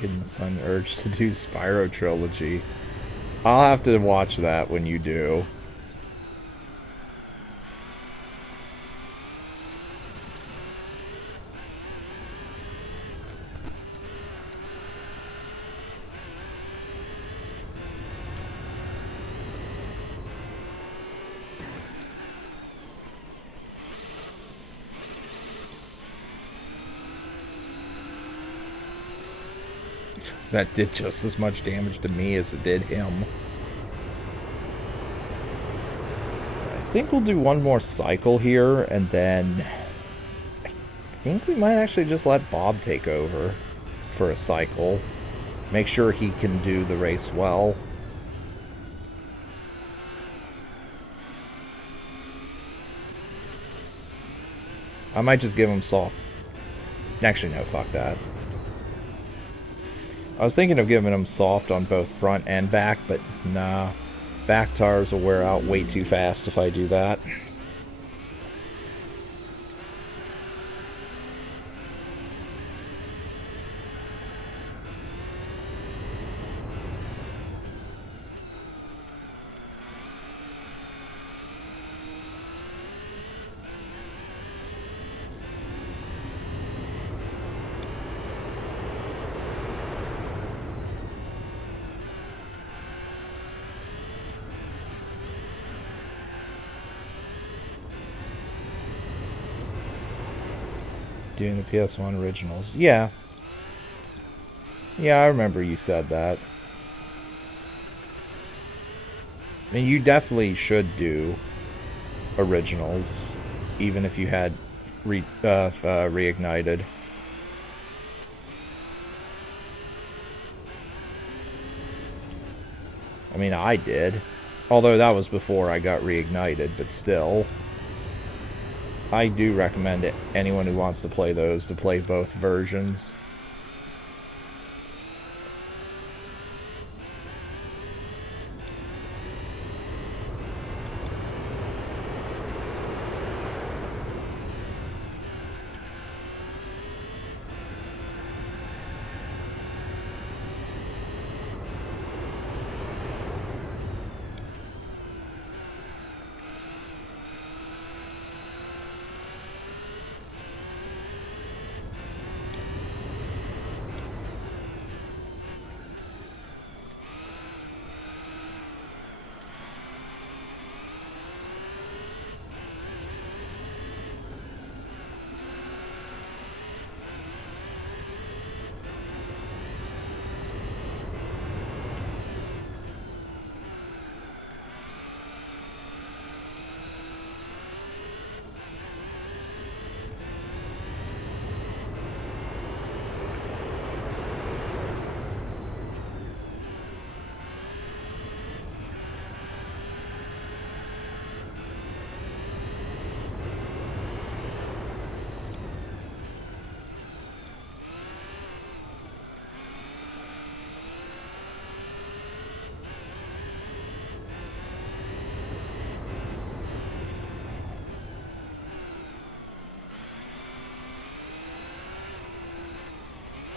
Getting the sudden urge to do Spyro Trilogy. I'll have to watch that when you do. That did just as much damage to me as it did him. I think we'll do one more cycle here, and then I think we might actually just let Bob take over for a cycle. Make sure he can do the race well. I might just give him soft. Actually, no, fuck that. I was thinking of giving him soft on both front and back, but nah. Back tires will wear out way too fast if I do that. Doing the PS1 originals. Yeah. Yeah, I remember you said that. I mean, you definitely should do originals, even if you had reignited. I mean, I did. Although that was before I got reignited, but still. I do recommend it, anyone who wants to play those to play both versions.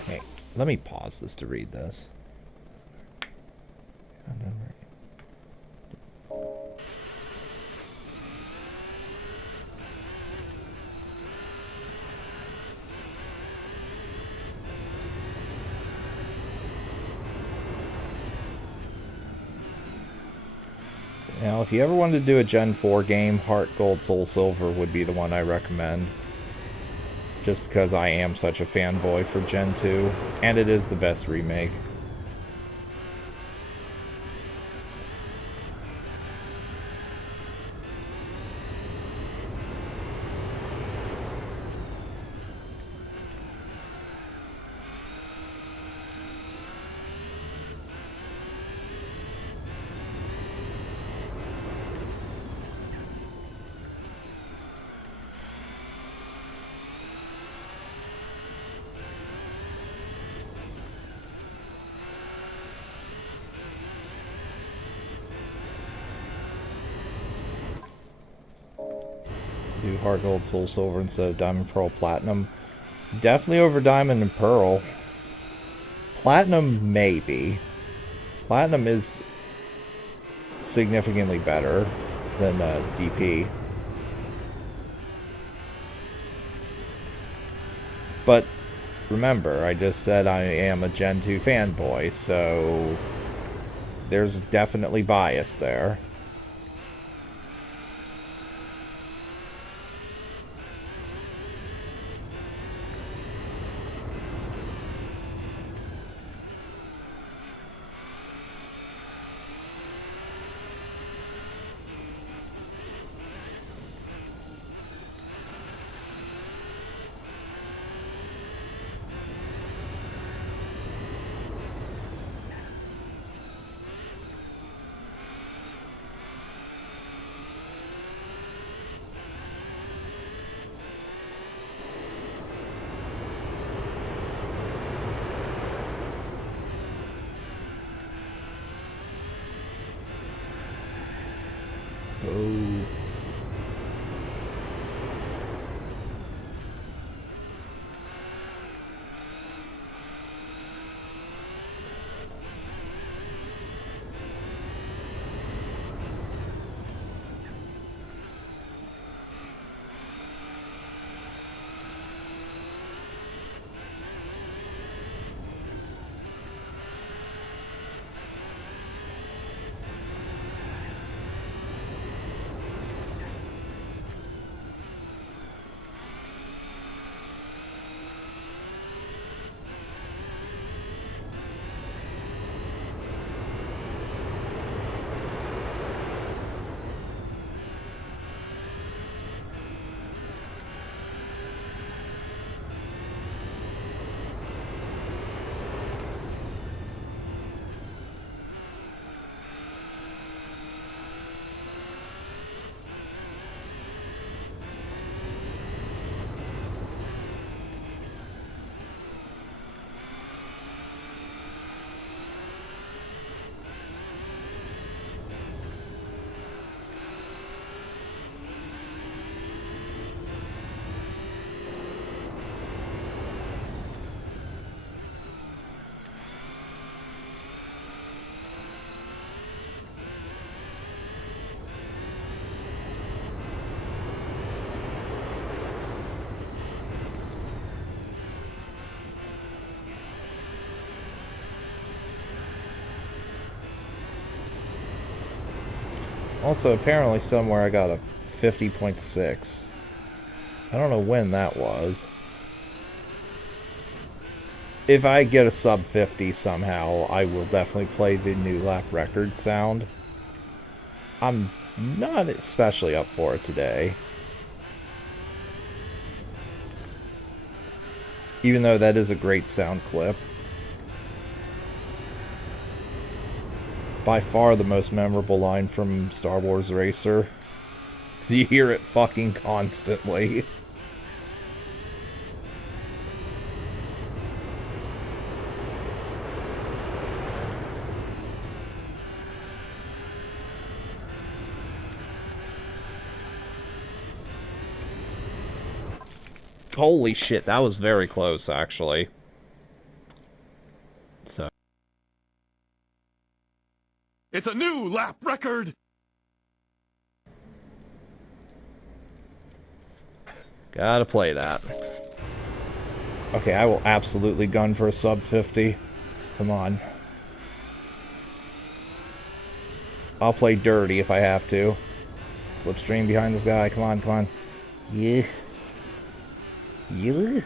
Okay, let me pause this to read this. Now, if you ever wanted to do a Gen 4 game, Heart Gold Soul Silver would be the one I recommend. Just because I am such a fanboy for Gen 2, and it is the best remake. Do Heart Gold Soul Silver instead of Diamond Pearl Platinum. Definitely over Diamond and Pearl. Platinum, maybe. Platinum is significantly better than DP. But remember, I just said I am a Gen 2 fanboy, so there's definitely bias there. Also, apparently somewhere I got a 50.6. I don't know when that was. If I get a sub 50 somehow, I will definitely play the new lap record sound. I'm not especially up for it today. Even though that is a great sound clip. By far the most memorable line from Star Wars Racer. Because you hear it fucking constantly. Holy shit, that was very close, actually. So. It's a new lap record! Gotta play that. Okay, I will absolutely gun for a sub 50. Come on. I'll play dirty if I have to. Slipstream behind this guy. Come on, come on. Yeah. Yeah.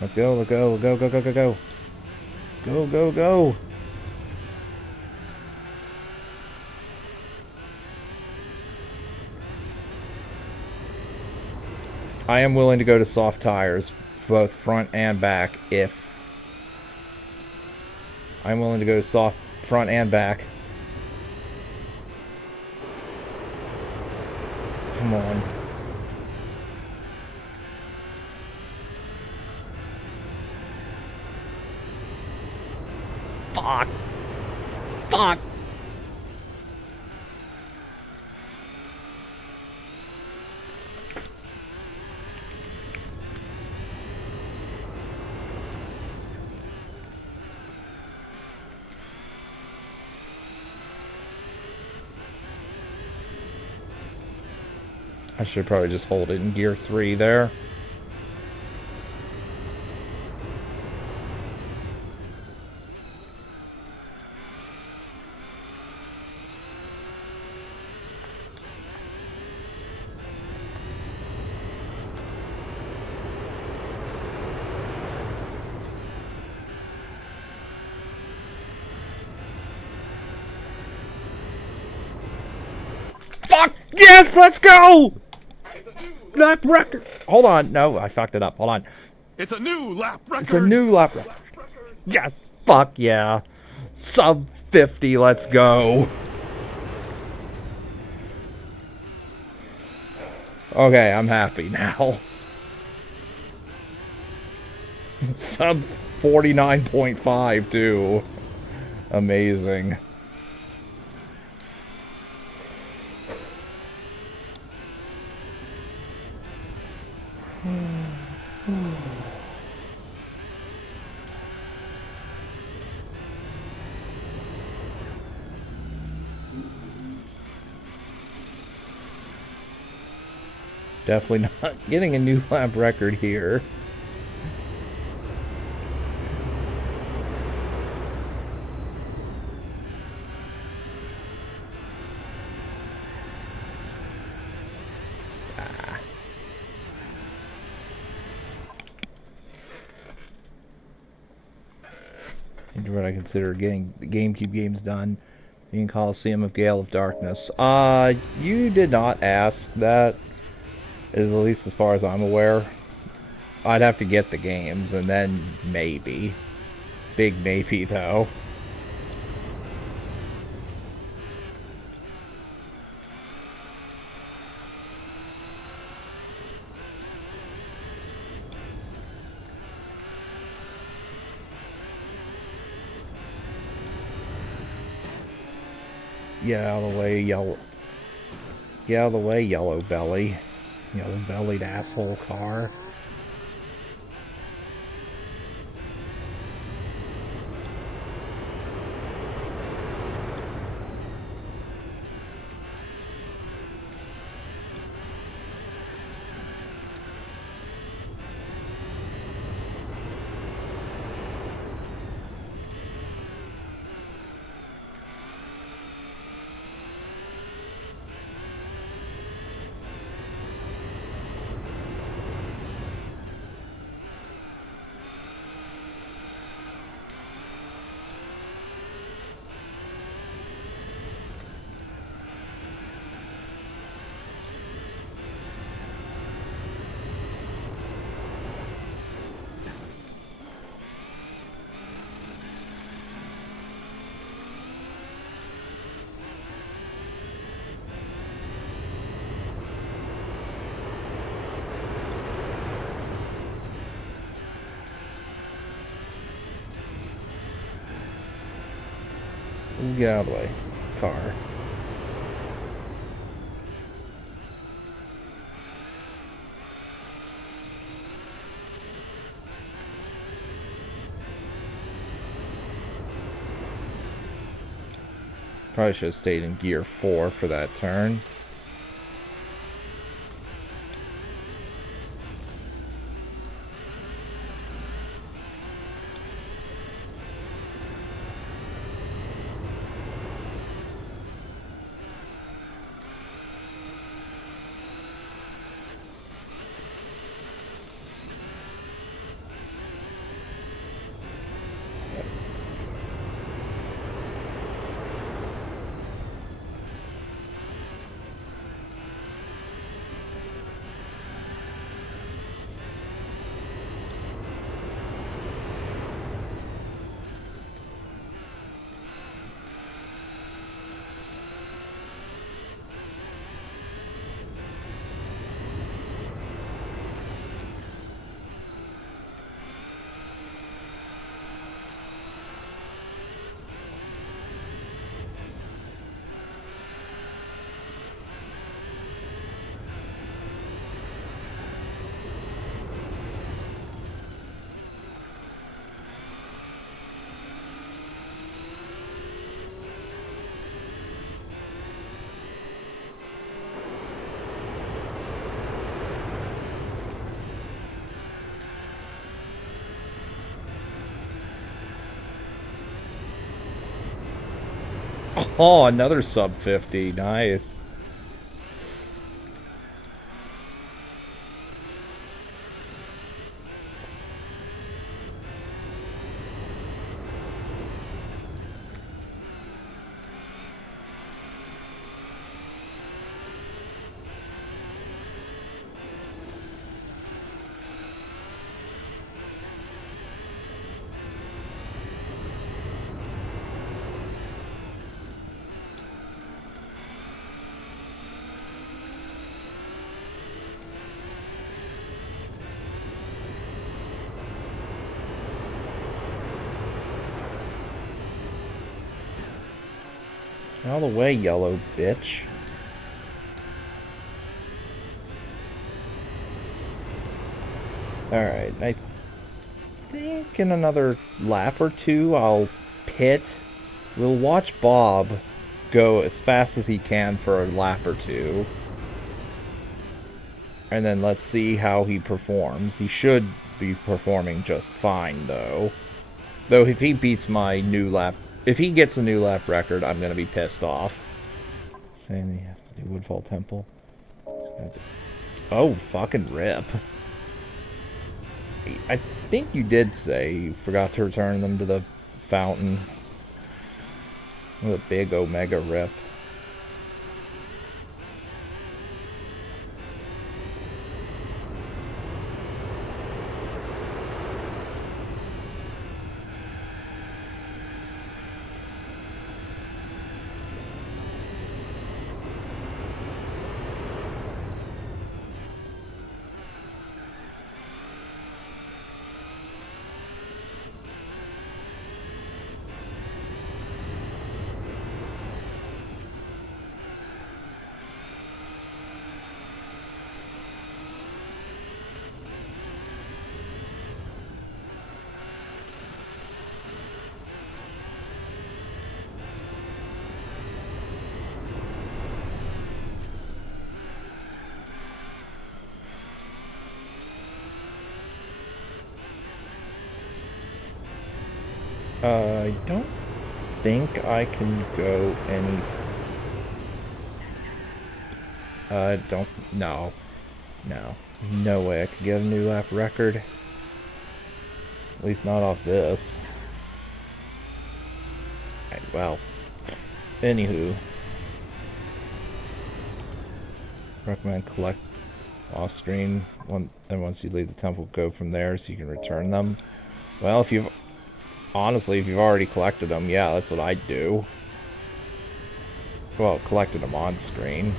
Let's go, let's go, go, go, go, go, go. Go, go, go. I am willing to go to soft tires, both front and back, if... I'm willing to go soft front and back. Come on. Fuck. Fuck. I should probably just hold it in gear 3 there. Fuck! Yes, let's go! Lap record. Hold on. No, I fucked it up. Hold on. It's a new lap record! It's a new lap record. Yes! Fuck yeah. Sub 50, let's go. Okay, I'm happy now. Sub 49.5 too. Amazing. Definitely not getting a new lap record here. Into what I consider getting the GameCube games done. In Coliseum of Gale of Darkness. You did not ask that, at least as far as I'm aware. I'd have to get the games, and then maybe. Big maybe, though. Get out of the way, yellow. Get out of the way, yellow belly. Yellow bellied asshole car. get out of the way. Car. Probably should have stayed in gear 4 for that turn. Oh, another sub 50. Nice. Out of the way, yellow bitch. Alright, I think in another lap or two I'll pit. We'll watch Bob go as fast as he can for a lap or two. And then let's see how he performs. He should be performing just fine, though. Though if he beats my new lap... If he gets a new lap record, I'm going to be pissed off. Same, the Woodfall Temple. Oh, fucking rip. I think you did say you forgot to return them to the fountain. With a big Omega rip. I don't think I can go any... No. No. No way I could get a new lap record. At least not off this. Right, well. Anywho. Recommend collect off screen. And once you leave the temple, go from there so you can return them. Well, if you've... Honestly, if you've already collected them, yeah, that's what I'd do. Well, collected them on screen.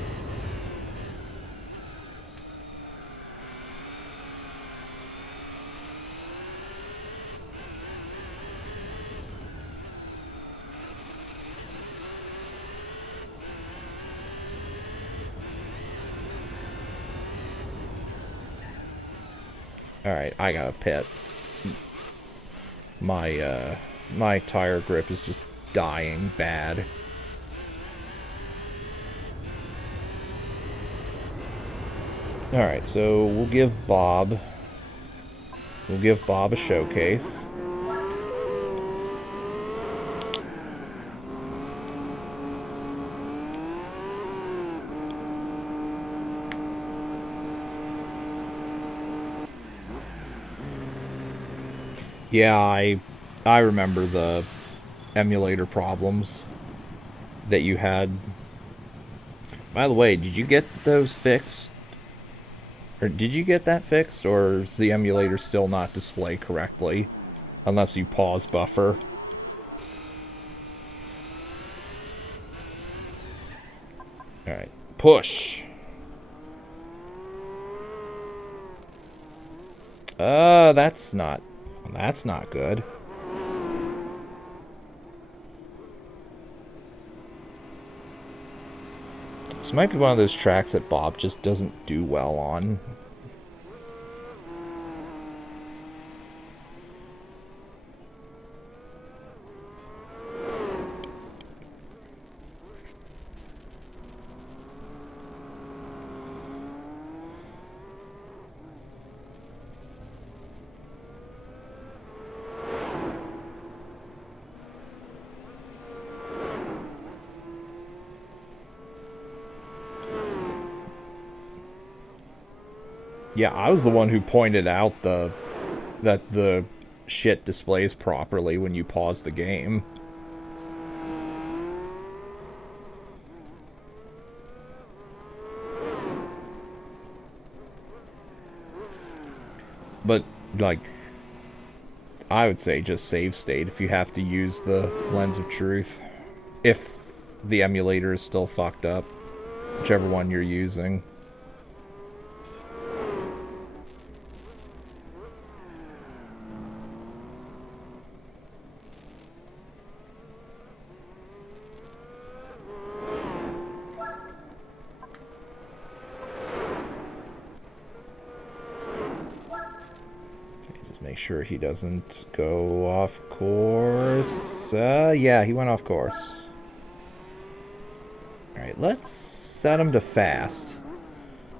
Alright, I got a pit. My tire grip is just dying bad. Alright, so we'll give Bob a showcase. Yeah, I remember the emulator problems that you had. By the way, did you get those fixed? Or did you get that fixed, or is the emulator still not display correctly? Unless you pause buffer. Alright, push. That's not good. This might be one of those tracks that Bob just doesn't do well on. Yeah, I was the one who pointed out that the shit displays properly when you pause the game. But, like, I would say just save state if you have to use the lens of truth. If the emulator is still fucked up, whichever one you're using. Make sure he doesn't go off course. Yeah, he went off course. Alright, let's set him to fast.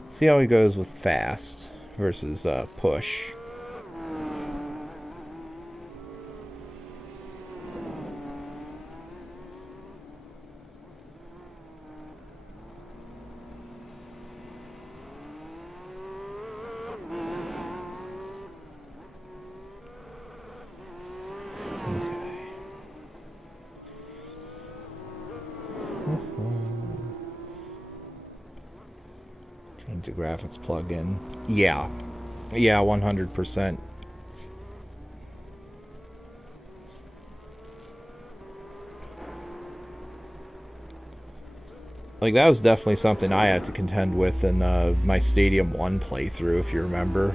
See how he goes with fast versus push. Change the graphics plugin. Yeah. Yeah, 100%. Like, that was definitely something I had to contend with in my Stadium 1 playthrough, if you remember.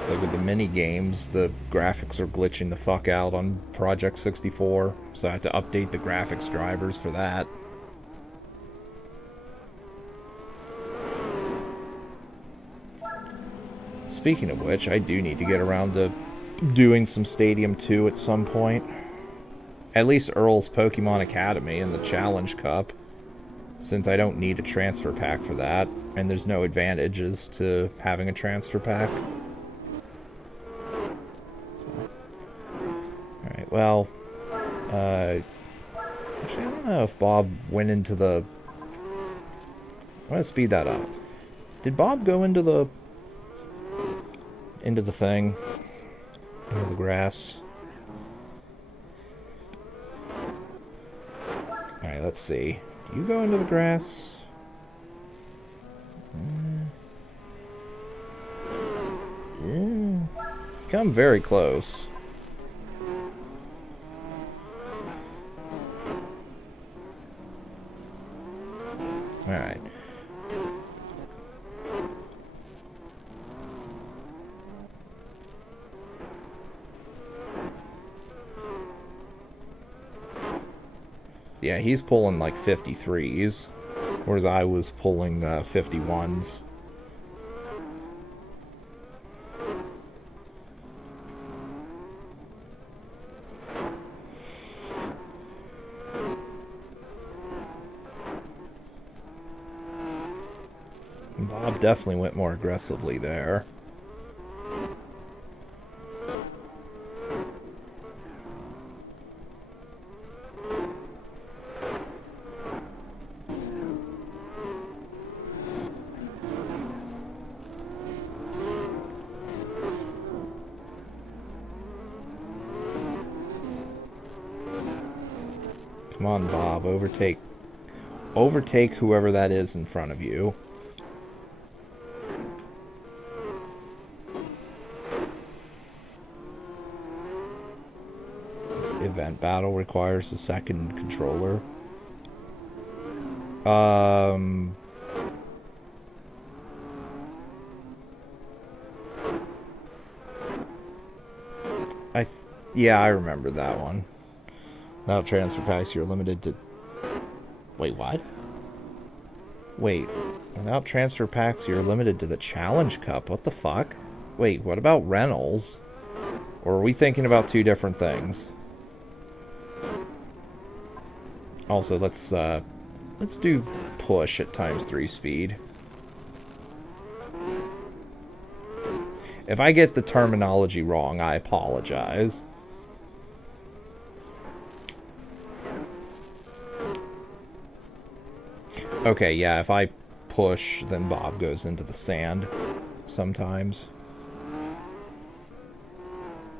It's like with the mini games, the graphics are glitching the fuck out on Project 64, so I had to update the graphics drivers for that. Speaking of which, I do need to get around to doing some Stadium 2 at some point. At least Earl's Pokemon Academy and the Challenge Cup, since I don't need a transfer pack for that, and there's no advantages to having a transfer pack. So. Alright, well, actually, I don't know if Bob went into the... I want to speed that up. Did Bob go into the thing? Into the grass? Alright, let's see. Do you go into the grass? Come very close. Alright. Yeah, he's pulling like 53s. Whereas I was pulling 51s. Bob definitely went more aggressively there. Come on, Bob, overtake. Overtake whoever that is in front of you. Event battle requires a second controller. Yeah, I remember that one. Without transfer packs, you're limited to... Wait, what? Wait, without transfer packs, you're limited to the Challenge Cup. What the fuck? Wait, what about Reynolds? Or are we thinking about two different things? Also, let's do push at ×3 speed. If I get the terminology wrong, I apologize. Okay, yeah, if I push, then Bob goes into the sand sometimes.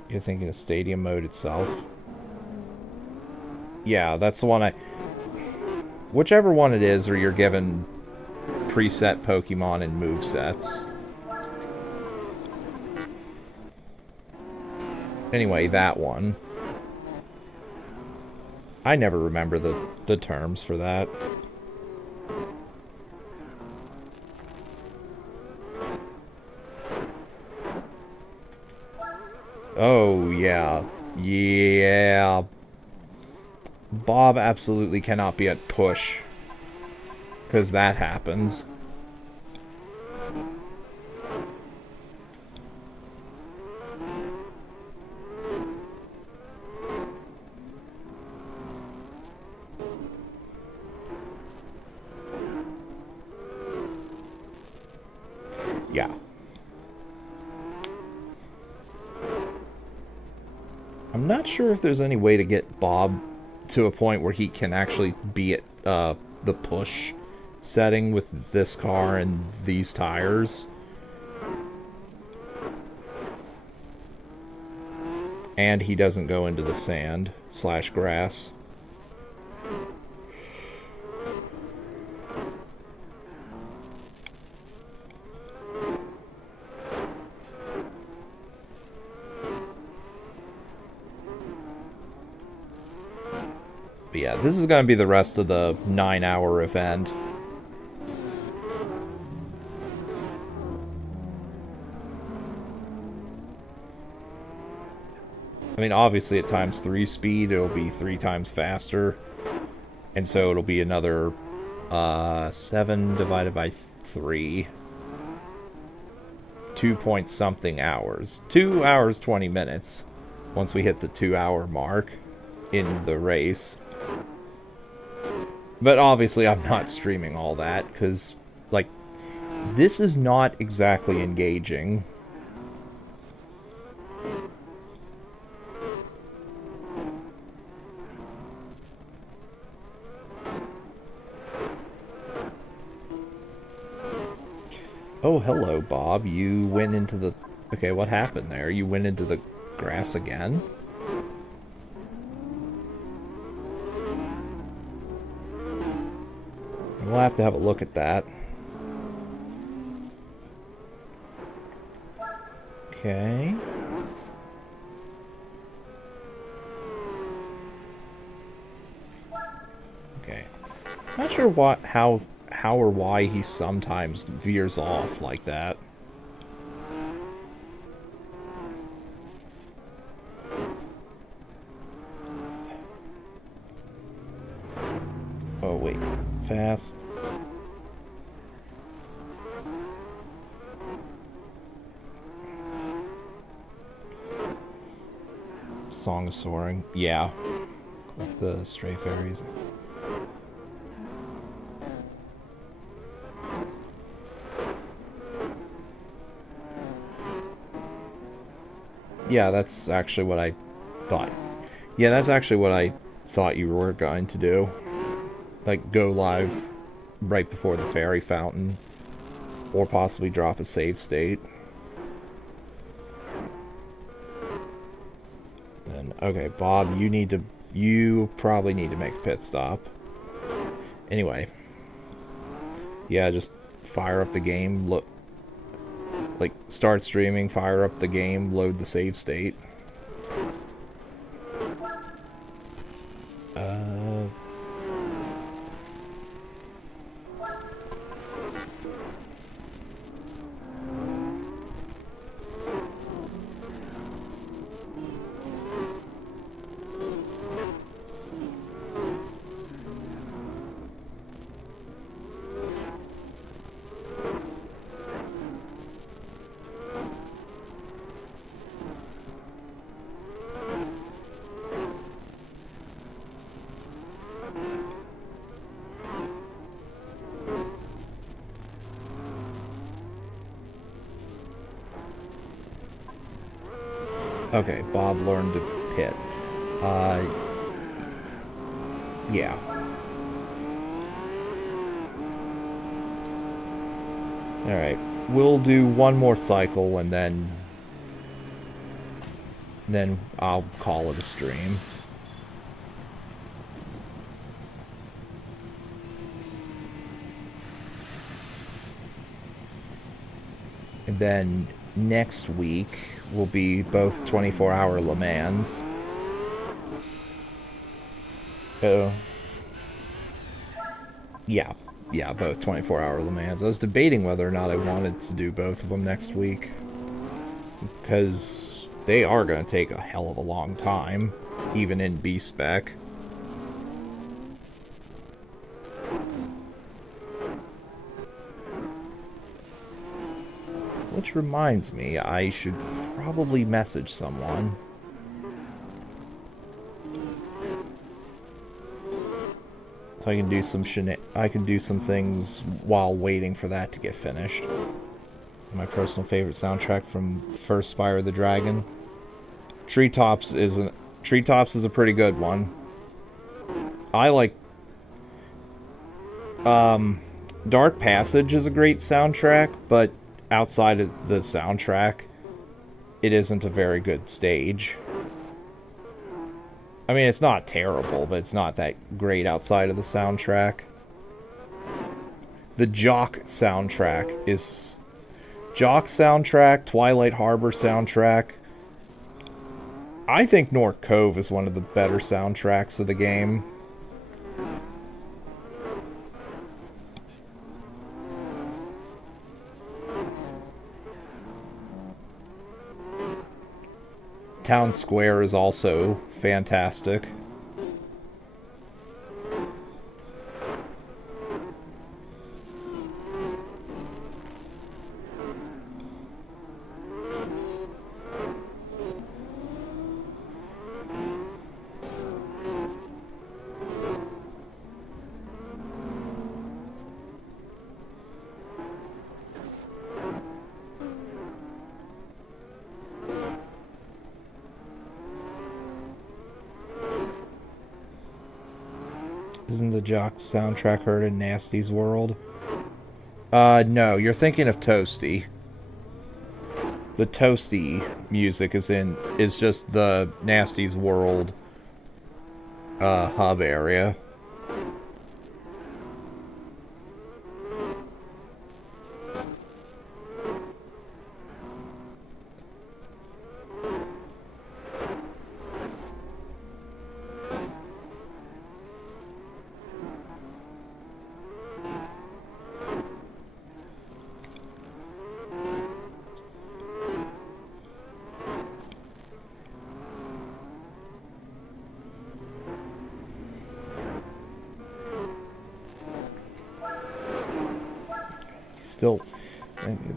You're thinking of stadium mode itself? Yeah, that's the one I... Whichever one it is, or you're given preset Pokemon and movesets. Anyway, that one. I never remember the terms for that. Oh, yeah. Yeah. Bob absolutely cannot be at push. Because that happens. Yeah. I'm not sure if there's any way to get Bob to a point where he can actually be at the push setting with this car and these tires. And he doesn't go into the sand / grass. But yeah, this is going to be the rest of the 9-hour event. I mean, obviously at ×3 speed, it'll be 3 times faster. And so it'll be another 7 divided by 3. 2-point-something hours. 2 hours, 20 minutes. Once we hit the 2-hour mark in the race. But obviously I'm not streaming all that, because, like, this is not exactly engaging. Oh, hello, Bob. You went into the... Okay, what happened there? You went into the grass again? We'll have to have a look at that. Okay. Okay. Not sure what, how or why he sometimes veers off like that. Oh, wait. Fast. Song of Soaring. Yeah. Collect the stray fairies. Yeah, that's actually what I thought. Yeah, that's actually what I thought you were going to do. Like, go live right before the fairy fountain. Or possibly drop a save state. And, okay, Bob, you probably need to make a pit stop. Anyway. Yeah, just fire up the game, look, like, start streaming, fire up the game, load the save state. Okay, Bob learned to pit. Yeah. Alright, we'll do one more cycle and then I'll call it a stream. And then next week will be both 24-hour Le Mans. Yeah, both 24-hour Le Mans. I was debating whether or not I wanted to do both of them next week. Because they are going to take a hell of a long time, even in B-Spec. Which reminds me, I should probably message someone. So I can do some things while waiting for that to get finished. My personal favorite soundtrack from first Spyro the Dragon. Treetops is a pretty good one. I like Dark Passage is a great soundtrack, but outside of the soundtrack, it isn't a very good stage. I mean, it's not terrible, but it's not that great outside of the soundtrack. The Jock soundtrack, Twilight Harbor soundtrack. I think North Cove is one of the better soundtracks of the game. Town Square is also fantastic. Isn't the Jock soundtrack heard in Nasty's World? No, you're thinking of Toasty. The Toasty music is just the Nasty's World hub area.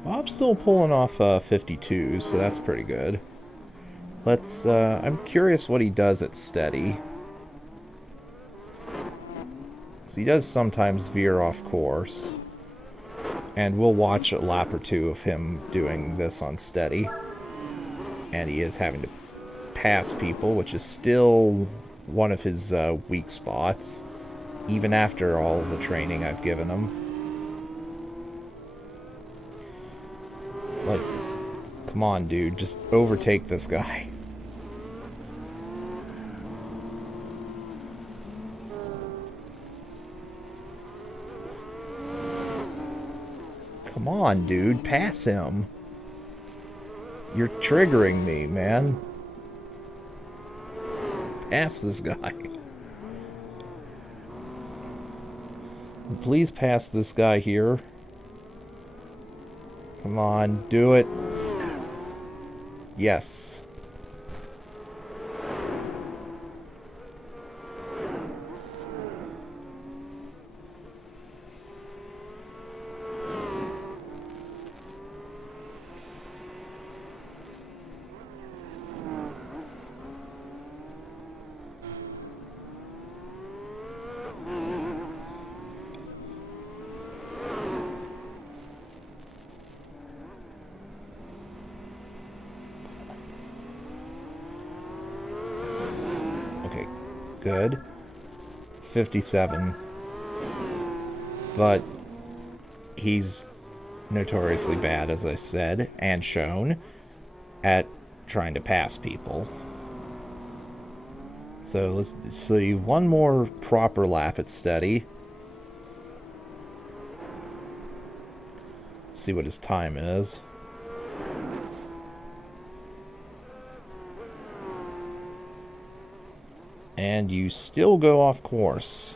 Bob's still pulling off 52s, so that's pretty good. Let's, I'm curious what he does at steady. 'Cause he does sometimes veer off course. And we'll watch a lap or two of him doing this on steady. And he is having to pass people, which is still one of his weak spots. Even after all the training I've given him. Like, come on, dude, just overtake this guy. Come on, dude, pass him. You're triggering me, man. Pass this guy. Please pass this guy here. Come on, do it. Yes. Okay, good. 57. But he's notoriously bad, as I said, and shown, at trying to pass people. So let's see one more proper lap at steady. See what his time is. And you still go off course.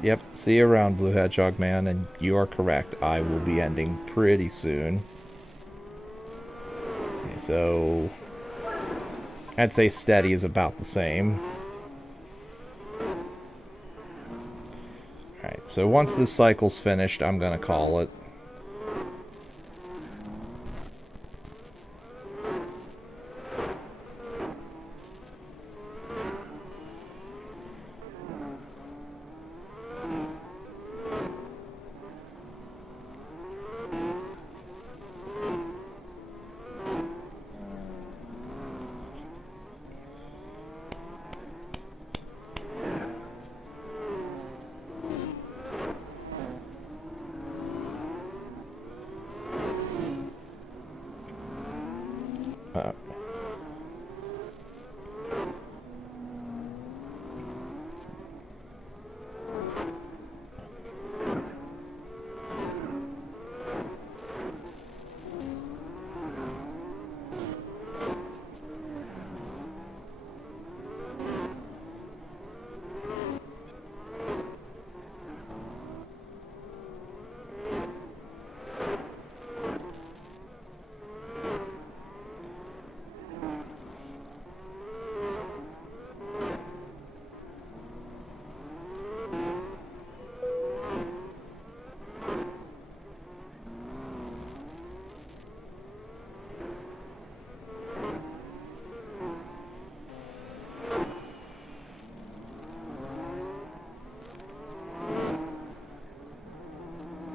Yep, see you around, Blue Hedgehog Man, and you are correct. I will be ending pretty soon. Okay, so I'd say steady is about the same. Alright, so once this cycle's finished, I'm gonna call it.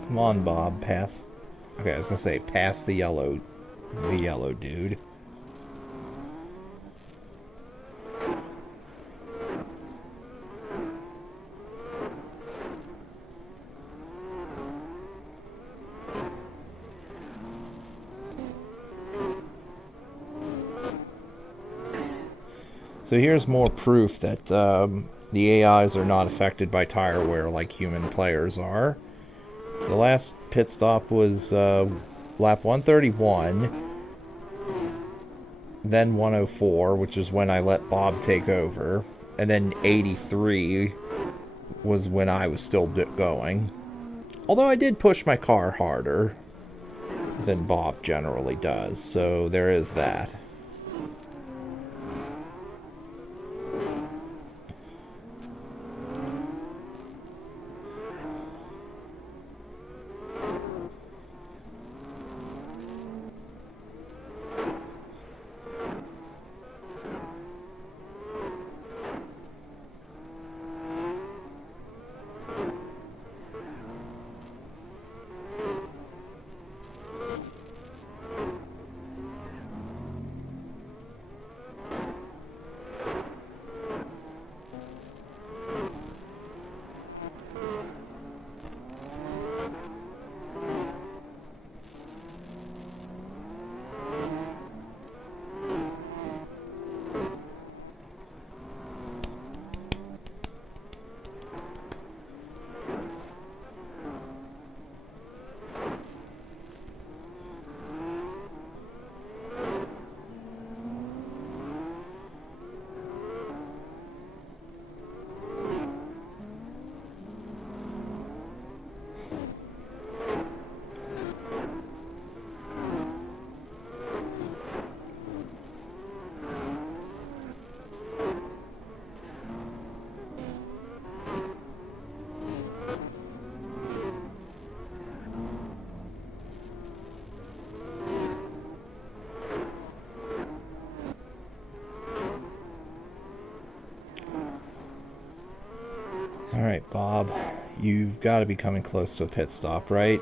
Come on, Bob, pass. Okay, I was gonna say, pass the yellow dude. So here's more proof that the AIs are not affected by tire wear like human players are. So the last pit stop was lap 131, then 104, which is when I let Bob take over, and then 83 was when I was still going. Although I did push my car harder than Bob generally does, so there is that. Alright, Bob. You've got to be coming close to a pit stop, right?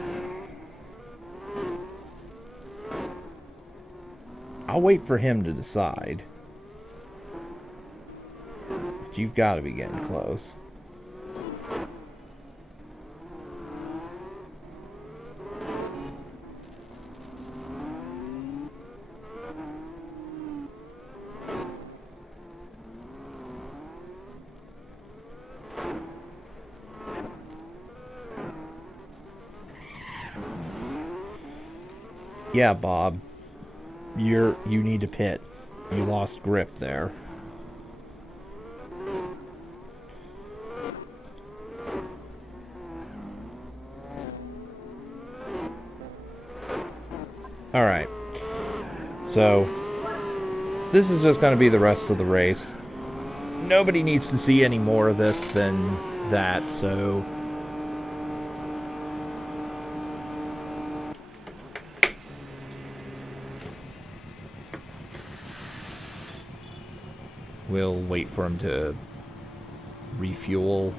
I'll wait for him to decide. But you've got to be getting close. Yeah, Bob. You need to pit. You lost grip there. Alright. So, this is just going to be the rest of the race. Nobody needs to see any more of this than that, so... we'll wait for him to refuel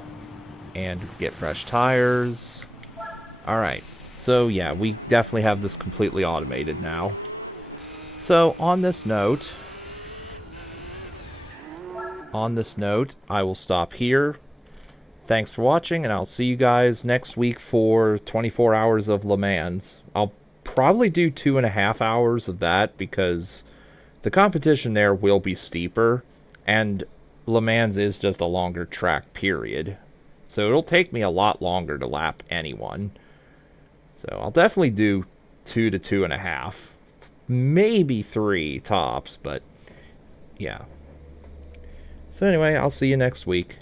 and get fresh tires. Alright, so yeah, we definitely have this completely automated now. So on this note, I will stop here. Thanks for watching, and I'll see you guys next week for 24 hours of Le Mans. I'll probably do 2.5 hours of that because the competition there will be steeper. And Le Mans is just a longer track, period. So it'll take me a lot longer to lap anyone. So I'll definitely do 2 to 2.5. Maybe 3 tops, but yeah. So anyway, I'll see you next week.